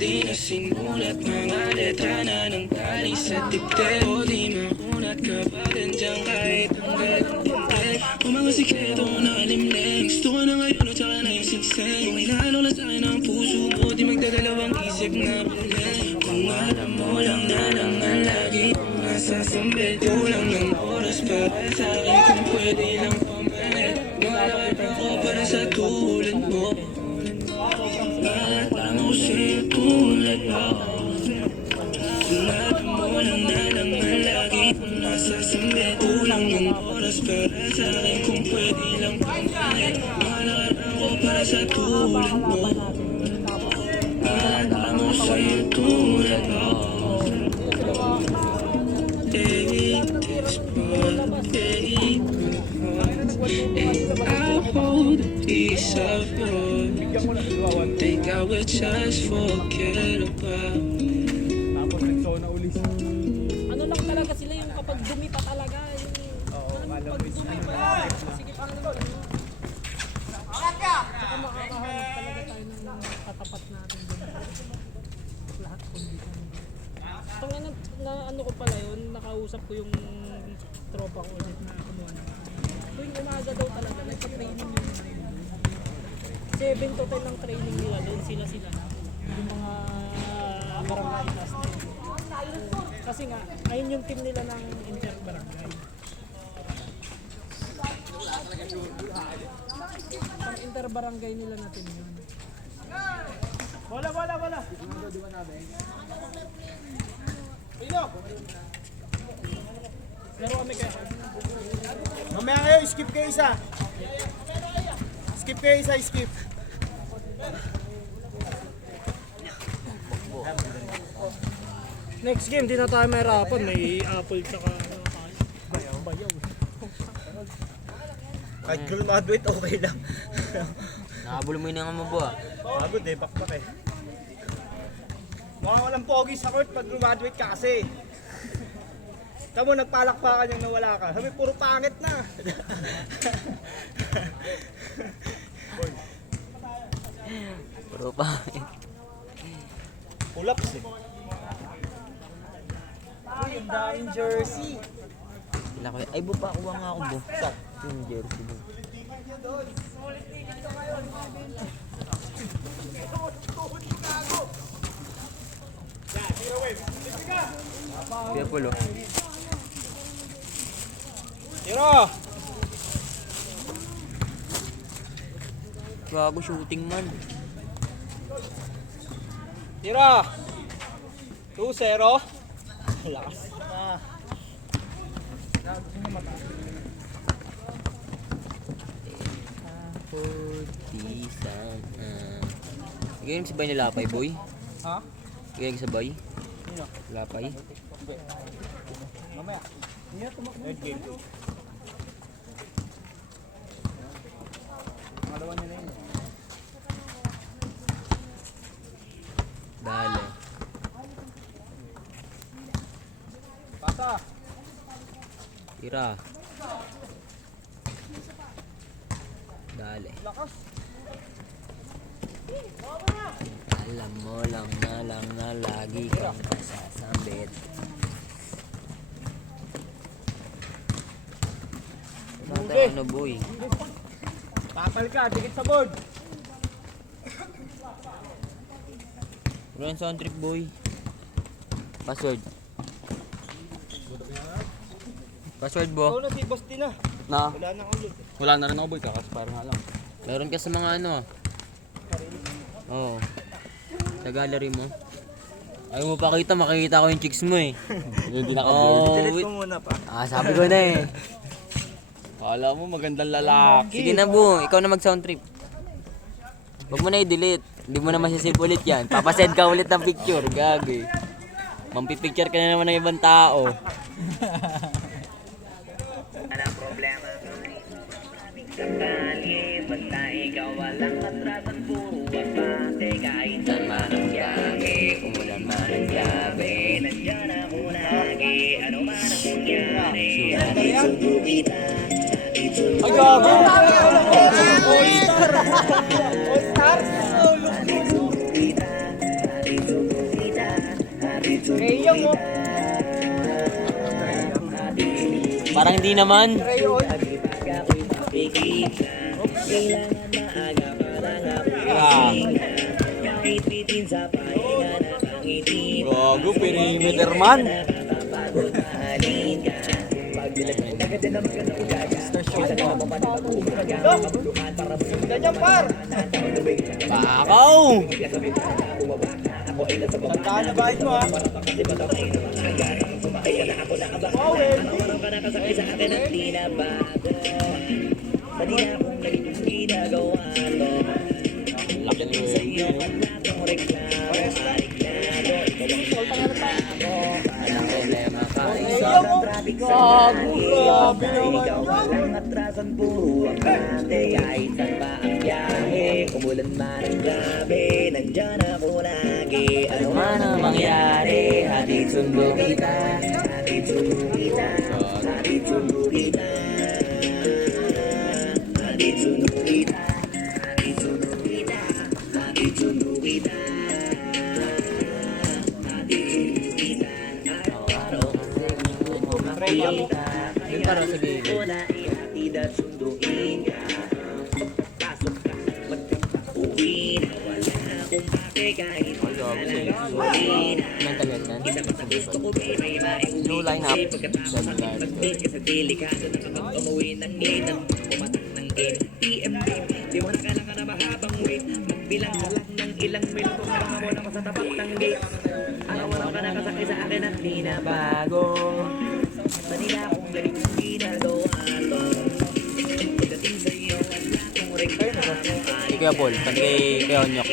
Di na sinulat mga letra na ng galing sa dibdib O di makunat ka pa din dyan kahit ang galang dibdib O mga sikreto na alimlim Gusto ko na ngayon at saka na yung singseng Kung inaano lang sa'kin ang puso mo Di magdadalawang isip na bilhin Kung alam mo lang na naman lagi Kung nasasambil kulang ng oras para sa'kin Kung pwede lang pamalit Malapit ako para sa tulad mo Malapit ako sa'yo tulad mo Kung alam mo lang na naman lagi Kung nasasambil kulang ng oras para sa'kin Kung pwede lang pamalit Malapit ako para sa tulad mo Malapit ako just forget about. Tapos nagsona uli. Ano lang talaga sila yung kapag dumi pa talaga. Yung, Oo, alam mo, pag dumi pa. Sige pa naman. Saka makakahanap talaga tayo ng katapat natin dun. Lahat kondisyon. Pang na ano ko pala yun, nakausap ko yung tropa ko ulit na kumuha ng tuwing umaga daw talaga, nagpa-training yun. 7 to 10 ang training nila doon, sila na. Yung mga barangay class na yun. Kasi nga, ayun yung team nila ng inter-barangay. Ang inter-barangay nila na team yun. Bola. Pero kami kaya, Mamaya kayo, skip kayo isa. Skip. next game, di na tayo mahirapan. May apple tsaka bayaw. Kahit graduate, okay lang. Nakabulo mo yun ang mabuha. Pagod eh, bakbak eh. Mukhang walang pogi sa court pag graduate ka kasi. Tamo nagpalakpakan yung nawala ka. Sabi, puro pangit na. Puro pa. Pull-ups eh. Uy, ang daming jersey. Sila ko, ay bupa, kuha nga ako bu. Sa yung jersey bu. Careful oh. Tiro! Gago shooting man. Tiro! 2-0. Lakas. Putisan. Game sabay ni Lapay boy. Ha? Game sabay. Sino? Lapay. Mamaya. Hindi na tumakbo. Third game. Pangalawa niya na yun. Dale. Pasa! Tira. Dale. Lakas! Alam mo lang na lagi kang masasambit. Okay. Ano boy? Papal ka, dikit sa board! Run sound trip boy. Password. Password bo. Ikaw na si Boss Tina. Na. Wala na ulit. Wala na rin ako boy, kakaspar nga lang. Meron ka sa mga ano ah. Oo. Sa gallery mo. Ayaw mo pakita, makikita ko yung chicks mo eh. Hindi Oh, Delete wait. ko muna pa. Ah, sabi ko na eh. Kala mo magandang lalaki. Sige na bu, ikaw na mag sound trip. Huwag mo na i-delete. Hindi mo na masisave ulit yan. Papasend ka ulit ng picture, gagi. Mampipicture ka na naman ng ibang tao. Saan man ang gabi, umulan man ang gabi. Ay, gago! All-star! All-star! Rayong mo! Parang hindi naman. Rayon! Gago, perimeter man. Ganyan par! Bakaw! Tandaan na bahit mo ha! Wow, Wendy! Laki ng Parehas na! Walang problema ka. Rayong mo! Grabe naman Ikaw walang atrasan, puro ang ate. Kahit saan pa ang biyahe, umulan man ang grabe, nandyan ako lagi. Ano man ang mangyari, hatid sundo kita. Hatid sundo kita. Hatid sundo kita. Hatid sundo kita. Hatid sundo kita. Hatid sundo kita. Hatid sundo kita. Araw-araw kasi gusto ko makita. Yun para sa gilid. Wala ihatid at sunduin ka. Pasok ka, magpapauwi na wala akong pake kahit Mental health yan. isa ka sa gusto ko, may maiuwi. New lineup. Pagkatapos makipag-date ka sa delikado na kapag umuwi ng late at pumatak ng 8 PM. Di mo na kailangan na mahabang wait. Magbilang ka lang ng ilang minuto, kailangan mo na sa tapat ng gate. Araw-araw ka nakasakay sa akin at di na bago. Manila kung galing ang ginagawa to. Pagdating sa'yo, wala akong reklamo. Si Kuya Paul, pati kay Kuya Onyok.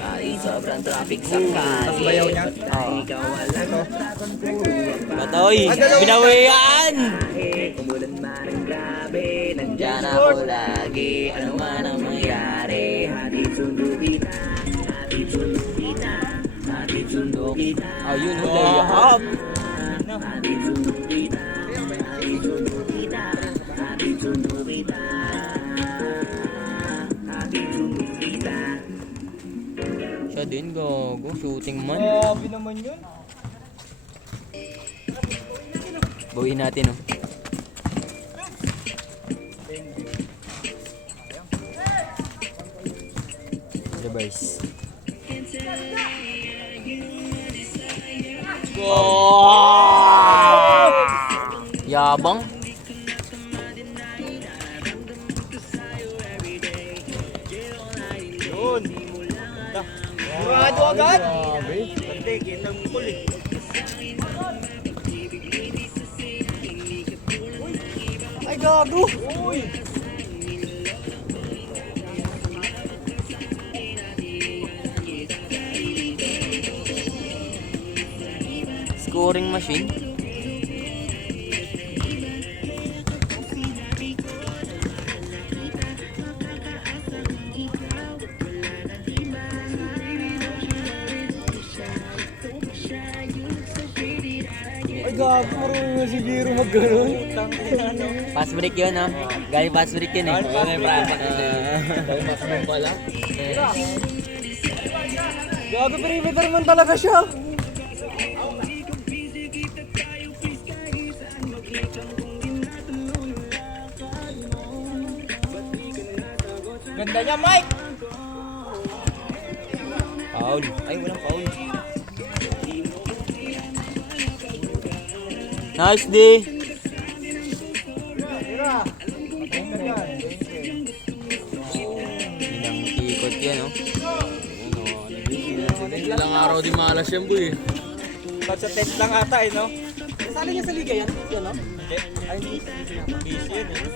Kahit sobrang traffic sa kali. Tapos bayaw niya? Ikaw wala Batoy, binawian! umulan man ang grabe, nandyan ako lagi. Ano man ang mangyari, hatid sundo kita. Hatid sundo kita. Hatid sundo kita. Oh, yun, layup! Hatid sundo kita. Hatid sundo kita. Hatid sundo kita. Hatid sundo kita. Siya din, gago. Shooting man. Grabe naman yun. Bawiin natin, oh. Reverse. Yabang. Yun. Murado agad. Hindi, kitang pul eh. Ay, gago. Uy. Scoring machine. Ay, gago. Marunong na si Jiro mag-ganon. Pass break yun, ha? Galing pass break yun, eh. Gago, perimeter man talaga siya. Ganda niya, Mike! Foul. Ay, walang foul. Nice, D. Ilang ikot yan, oh. Ilang araw di malas yan, boy. Sa tent lang ata eh, no? Sali niya sa liga yan? Yan, no? Ay, hindi. Easy yun eh.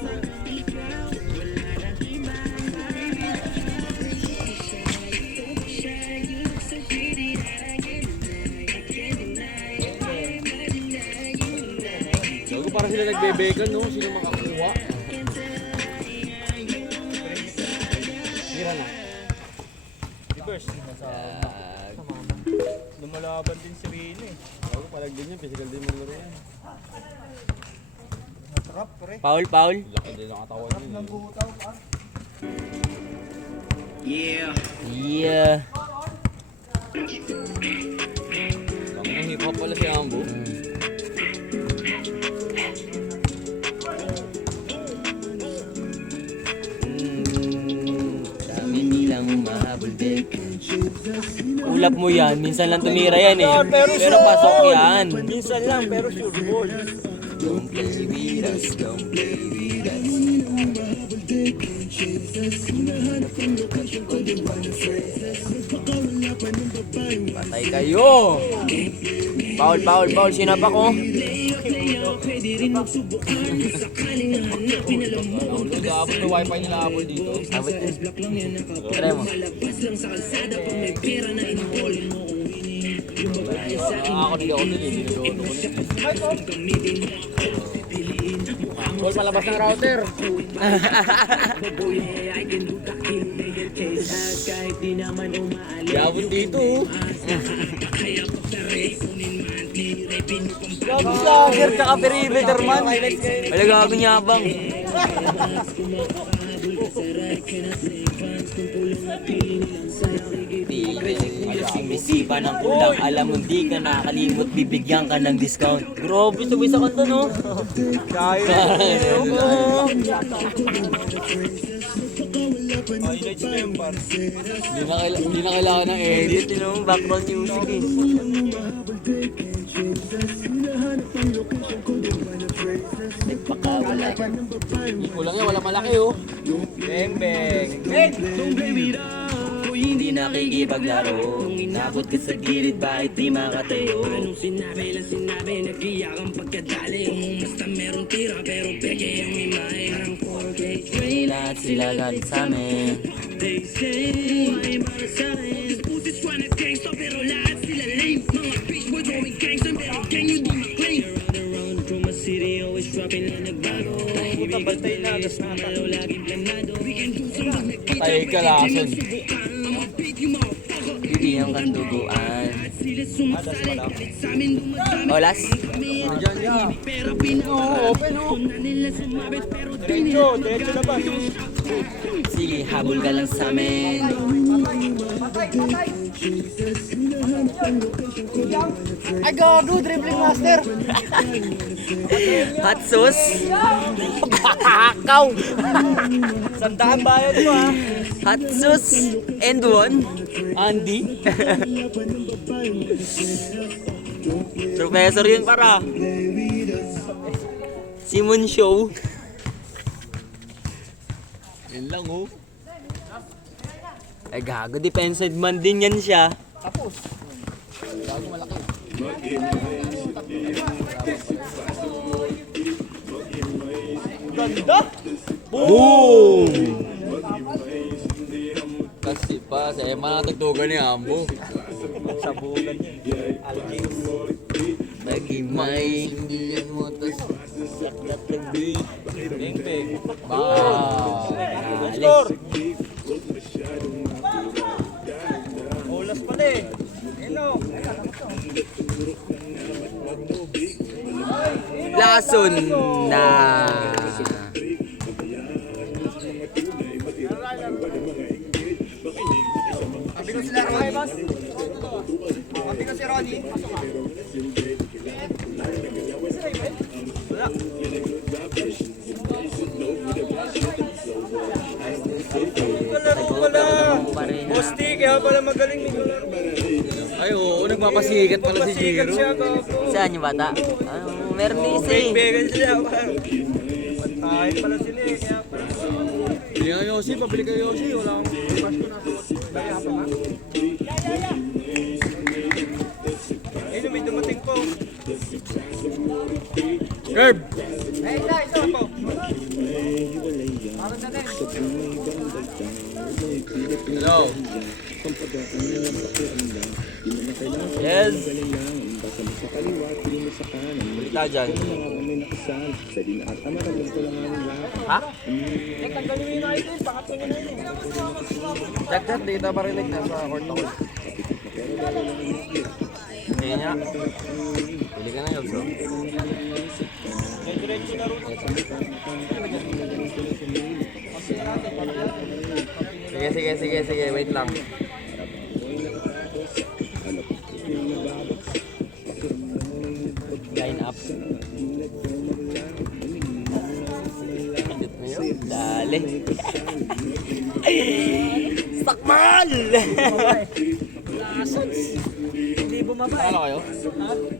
Bago para sila nagbebegan, no? Sino makakuha? Reverse. Lumalaban din si Rino eh. Bago palag din yan, physical din mo laro yan. Trap, pre. Foul, foul. Laki din ang katawan yun. Nagutaw pa. Yeah. Ang hip-hop pala si Ambo. Dami nilang mahabulbik. Ulap mo yan, minsan lang tumira yan, eh. Pero pasok yan. Minsan lang, pero sure ball. Don't play with us, don't play with us. Patay kayo! Foul, foul, foul. Sinapak ko. Nag-aabot na wifi nila Apple dito. Abot yun. Try mo. Ako ako nag-auto din, hindi nag-auto ko din. Call palabas ng router. Yabot dito. Vlogger tsaka perimeter man. Wala gagawin yabang. Alasing bisipa ng kulang. Alam mo di ka nakakalimot, bibigyan ka ng discount. Grabe, sabay sa kanta no? Highlights na yun, par. Hindi na kailangan ng edit. Edit yung background music eh. Nagpakawala. Kulang yan, wala malaki oh. Bang, bang. Hindi nakikipaglaro. Nabot ka sa gilid, bakit di makatayo? Anong sinabi lang sinabi, nag-iyak ang pagkadali. Basta meron tira, pero peke ang imahe. Parang 4K train. Lahat sila galit sa amin. They say, may para sa akin. Pusis ko na gangsta, pero lahat sila lame. Mga bitch boy going gangsta, pero gang you di ma-claim. Around from a city, always dropping na nagbago. Tahimik at malinis, mamalaw laging planado. We can do something nakita, Patay ka, Lason. Bibigyan kang duguan. Olas? Diretso na ba? Sige, habol ka lang sa amin. Ay, gago, dribbling master. Hot sauce? Kakaw! Sandaan bayad mo, ha? Hot sauce and one. Andy? Professor yun para. Simon Show. Yan lang oh. Ay gago, defensive man din yan siya. Ganda! Boom! Kasi pa, sa Emma natagtugan ni Ambo. Sabugan yun. Algates. Magimay. Hindi yan mo, tas Bang, bang. wow. Score! Olas pala eh. Hello. Lason na. Sabi ko sila Ronnie. Sabi ko si Ronnie. Wala. Posti, kaya pala magaling ni Lolo. Ay oo, nagpapasikat pala si Pasikat Jiro. siya, gago. Saan yung bata? Meron din isa eh. Bang-bangan sila, par. Pantahin pala sila eh, kaya pala. Bili ka Yossi, pabili ka Yossi. Wala akong cash ko na. Kaya pa nga. Ayun, may dumating po. Herb! Ay, isa po. Hello. Yes. Balita dyan. Ha? Tanggalin mo yung idol, pangatlo mo na yun. Chat, data parinig na sa court ako. Sige nga. Bili ka na yun, bro. May diretso na rin. Sige, wait lang. Line up. Dali. Sakmal! Hindi bumaba. Talo kayo?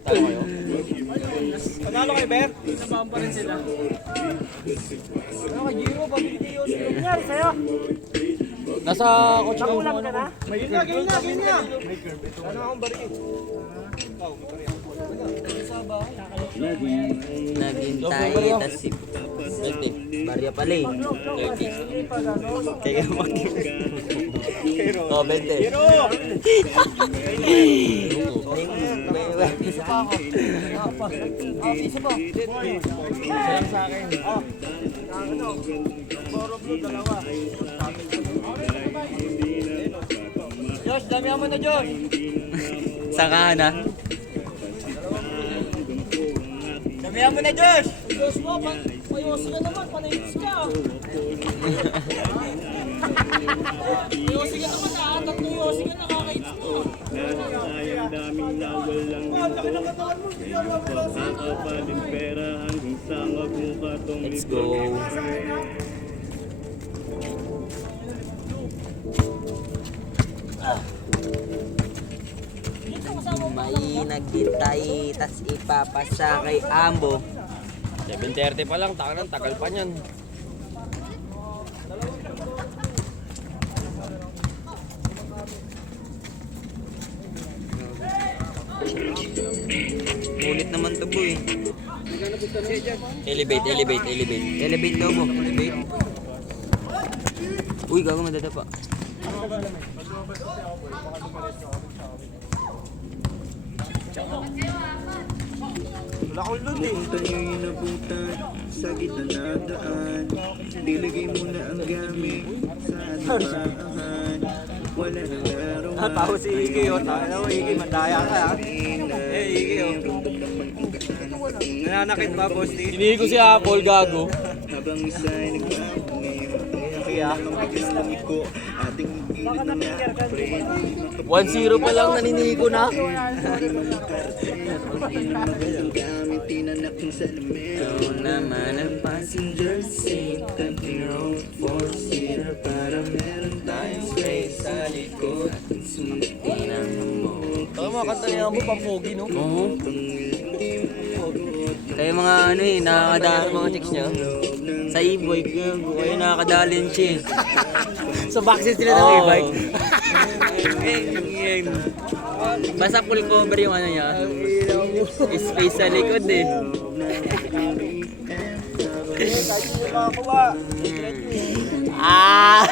Talo kayo? Panalo kay Ber? Nabahan pa rin sila. Ano kay Giro? Pabili kayo. Nangyari sa'yo? Nasa coach ko. Nakulang ka na? Ganyan. Ano akong barikin? Naghintay, tas si 20. Barya pala eh. 30. Kaya mag Oh, 20. Piso pa ako. Piso pa. Salam sa akin. Ano? Boro blue, dalawa. Josh, damihan mo na Josh. Saka na. Damihan mo na Josh. Diyos mo, payosi ka naman, panayos ka. Payosi ka naman, tatlo yosi ka, nakakaits mo. Let's go. May naghintay, tas ipapasa kay Ambo. 7:30 pa lang, tagal pa niyan. Ulit naman to boy. Elevate. Elevate daw mo. Elevate. Uy, gago madadapa. Wala akong load eh. Tayo'y nabutan sa gitna ng daan. Dilagay mo na ang gamit sa adipahan. Wala na laro. Tawa si Iggy oh. Tawa mo Iggy, mandaya ka ha. Iggy oh. Nananakit ba boss ni? Hindi ko si Apple, gago. Habang isa'y nagpapangin. Kaya. Ko ating ipilit na pre. 1-0 pa lang, naniniko na. Ang gamit tinanak ng salamin. Ito naman ang Passenger seat, country road, four-seater para meron tayong space sa likod. tinang mo. Tama, kanta niya mo pang pogi no? Oo. Kayo mga ano eh, nakakadaan mga chicks nyo. Sa e-bike, kayo nakakadalin siya eh. Sa backseat sila ng e-bike. Basta full cover yung ano niya. Space sa likod eh. Ah!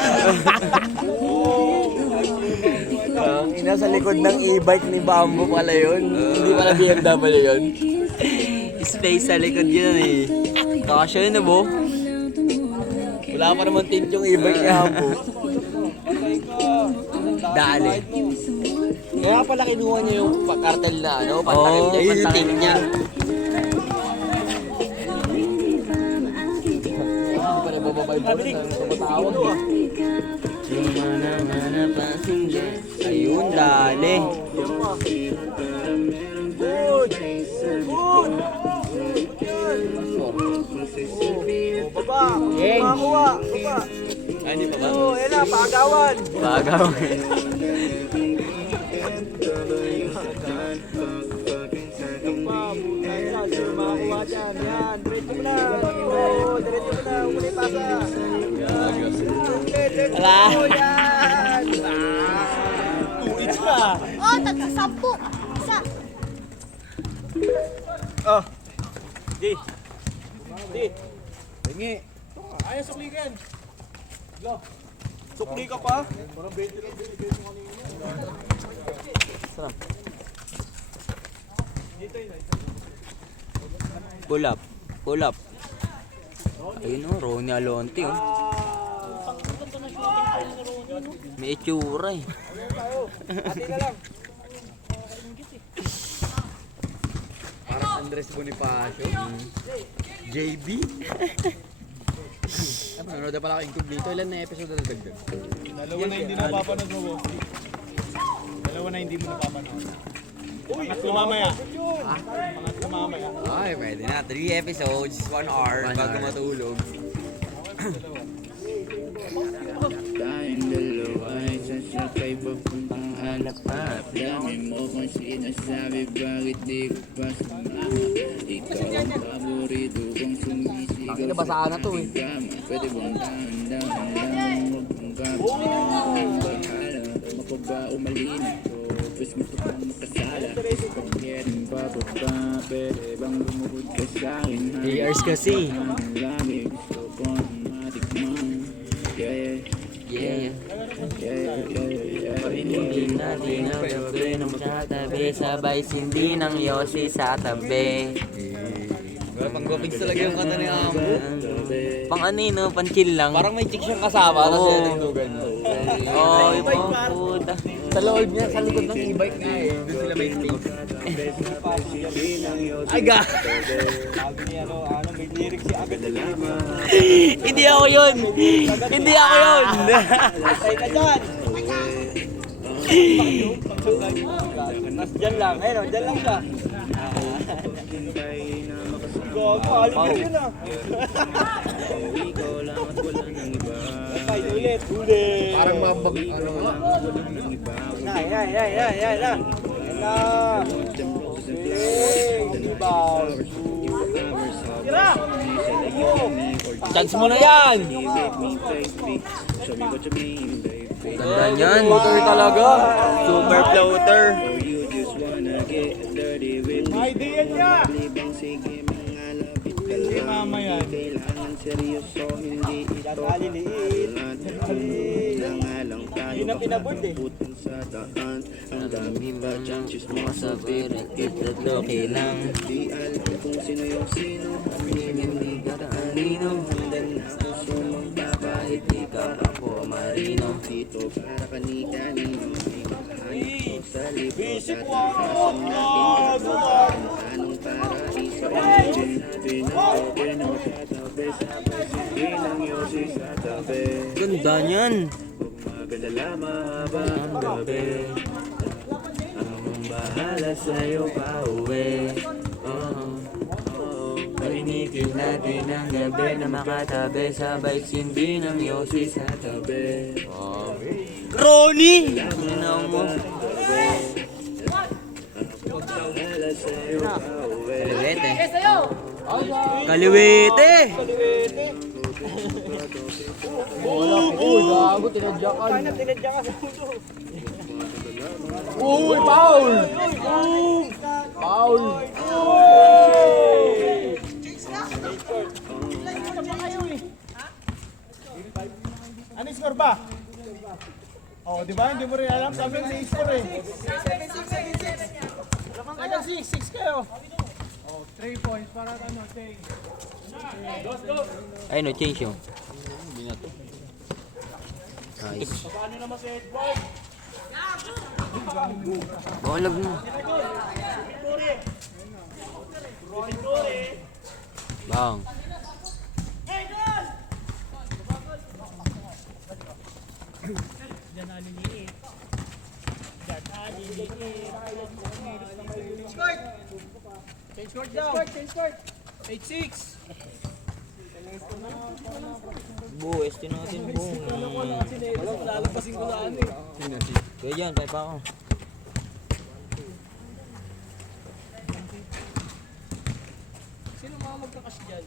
Ang ina sa likod ng e-bike ni Bambo pala yun. Hindi pala BMW yun. Space sa likod yun eh. Kasya yun na bo. Wala pa naman tint yung e-bike ni Bambo. Dali. Kaya pala kinuha niya yung Kartel na ano, pantakip niya, yung tint niya. Para bababay po rin ang tumatawag eh. Ayun, dali. Baba! Kumakuha! Baba! Ay, hindi pa ba? Oo, yan na, pagawan! Bagaw. Kumakuha dyan, yan! Diretso mo na! Oo, diretso mo na! Umuli pasa! Ala. Yan! Tuwits ka! Oh, tagsasampu. Isa. Oh! Di! Di! Tingi! Ayaw suklikan! Go! Sukli ka pa? Parang 20 lang binigay mo kanina. Sarap. Pull up. Pull up. Ayun o, Ronnie Alonte o. May itsura eh. Ate na lang! Parang Andres Bonifacio. JB. Nanonood na pala ako incognito. Ilan na episode na dagdag? Dalawa na hindi napapanood mo, boss. Dalawa na hindi mo napapanood. Pangatlo mamaya. Pangatlo mamaya. Ay, pwede na. 3 episodes, 1 hour, bago matulog. Tayong dalawa ay sasakay papuntang halapat. Dami mo kung sinasabi, bakit di ko pa sumama? Ikaw ang paborito kong sumisigaw. Bakit na basaan na to eh. Pwede bang dahan-dahan lang, huwag kang bahala, mapaba o malinaw. Pues gusto kong makasala, kung meron bababa, pwede bang lumuhod ka sa'kin? ARs kasi. Ang lamig, gusto kong matikman. Yeah, Yeah. Hindi natin ang gabi ng katabi, sabay sindi ng yosi sa tabi. Pang-gopings talaga yung kanta ni Ambo. Pang ano yun, no? Pang chill lang. Parang may chick siyang kasama, tapos Oo. yan nagdugan niya. Oh, yung mga puta. Sa loob niya, sa likod ng e-bike nga eh. Doon sila may space. Ay, ga! Sabi niya, may lyrics siya agad. Hindi ako yun! Hindi ako yun! Ay ka dyan! Tapos dyan lang, ayun, dyan lang siya. Gago, Oliver yun ah. Okay, ulit. Parang mabag, ano, Yan. Yan na. Diba? Tira! chance mo na yan! Ganda niyan. Motor talaga. Super floater. May idea niya! Hindi mama yan. Aliliit. Hindi na pinabot eh. Ang dami ba dyan mo sa pirat, itatlo lang. Hindi ka kaanino. Kahit di ka pa po marino. Basic walk! Ganda niyan. Ang gabi, ang bahala sa'yo pa uwi. Painitin natin ang gabi na makatabi, sabay sindi ng yosi sa tabi. Ronnie! Ano mo? Kaliwete. Kaliwete! Gago, tinadyakan. Kaya na tinadya ka sa ulo. Uy, foul! Foul! Ano yung score ba? Oh, di ba? Hindi mo rin alam. Sabi yung 6-4 eh. 7-6. Alam 6 kayo. Oh, 3 points para ano, change. Ay, no, change yun. Nice. Paano naman si Edward? Balag mo. Bang. Diyan aliliit. Diyan aliliit. Change court daw. Change court. 8-6. Buwes, tinatin mo. Lalabasin ko saan eh. Kaya dyan, tayo pa ako. Sino mga magkakas dyan?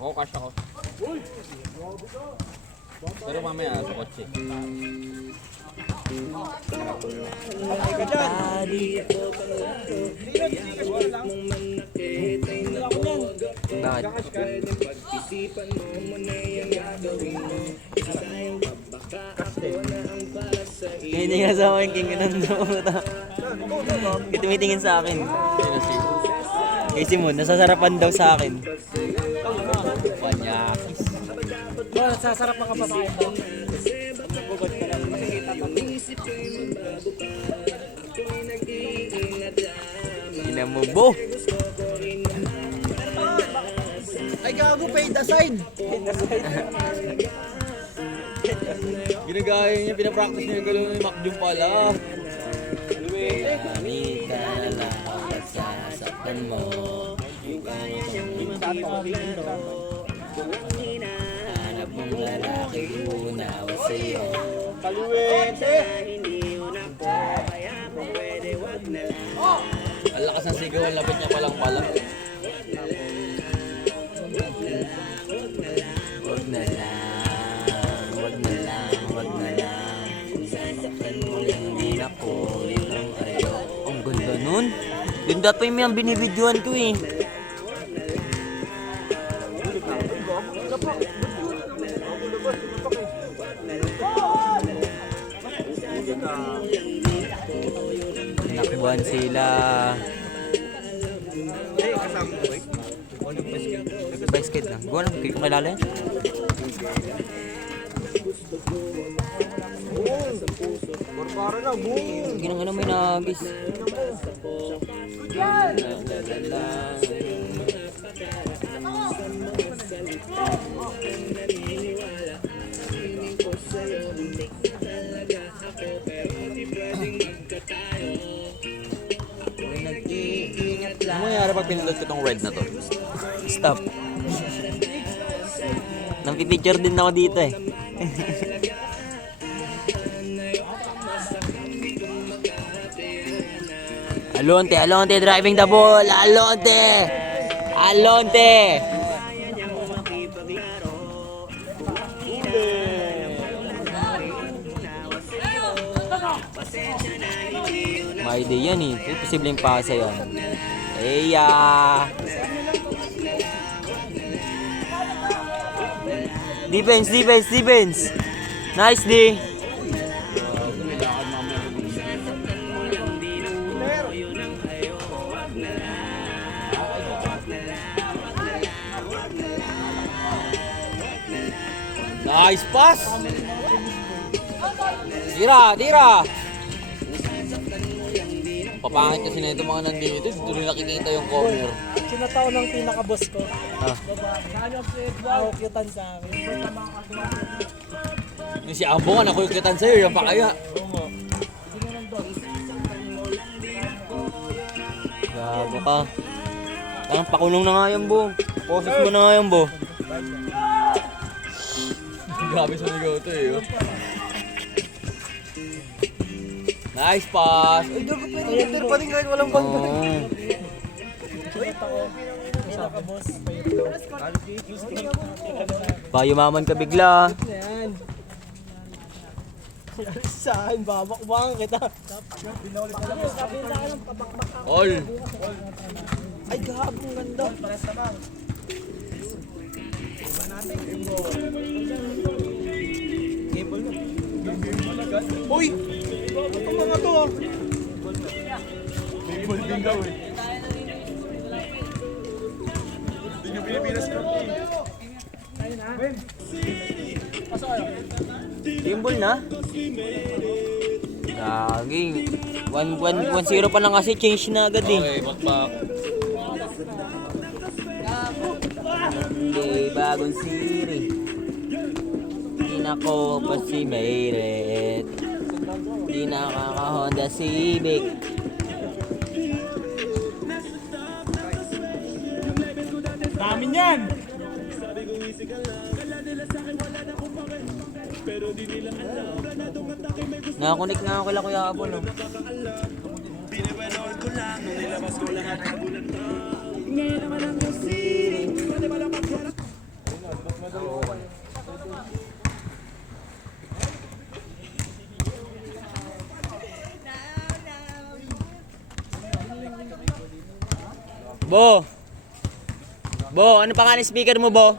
Ako, cash ako. Pero mamaya, sa kotse. Ay ka dyan. Bakit? Hindi nga sa akin, king ng dota. Tumitingin sa akin. Kasi mo, nasasarapan daw sa akin. Panyakis. Ba, sasarap ang kapatid mo. Bugod ka lang. Makikita ka. Inamubo. Ay gago, paid aside. Ginagaya niya, pinapractice niya yung galaw ni Mac Jum pala. Kami ka na lang at sasaktan mo. Hanap mong lalaki, unawa sa'yo. Kaluwete. Ang lakas ng sigaw, ang lapit niya palang pala. Wag na lang, wag na lang. nako ng ayo. Ang ganda nun. Ganda pa yung binibidyoan ko eh. Nakbuhan sila. Kasama ko eh. O nag-basket. Basket lang. Gawa lang, kayo kilala yan. Para na, boom! Ginang ano may nagis. Ano mangyayari pag pinindot ko tong red na to? Stop. Nang-picture din ako dito eh. Alonte, Alonte driving the ball. Alonte! Alonte! May idea yan eh. Posibleng pasa yan. Eya! Defense, defense, defense! Nice D! Nice pass! Tira, tira! Papangit kasi na ito mga nandito. Doon nakikita yung corner. Sinataw ng pinaka-boss ko. Ah. Nakukyutan sa akin. Yung si Ambong, nakukitan sa'yo. Yan pa kaya. Gago ka. Parang pakulong na nga yan, Bo. Poses mo na nga yan, Bo. Grabe sa ligaw ito eh. Oh. Nice pass! Ay, doon ko pwede enter pa rin kahit walang bangga. Pinaka-boss. Payumaman ka bigla. Yan. Saan? Babakbang kita. All! Ay, gabong ganda. Uy! Ito mga to ah. Baseball din daw eh. Hindi nyo Pilipinas ko. Gimbal na. Gaging. 1-0 pa lang kasi change na agad eh. Okay, back. Hindi, bagong siri. Di na ko pa si Mayret. Di nakaka-Honda Civic. Dami niyan. Nakakonek nga ako kila Kuya Abon. No? Bo! Bo, ano pangalan ng speaker mo, Bo?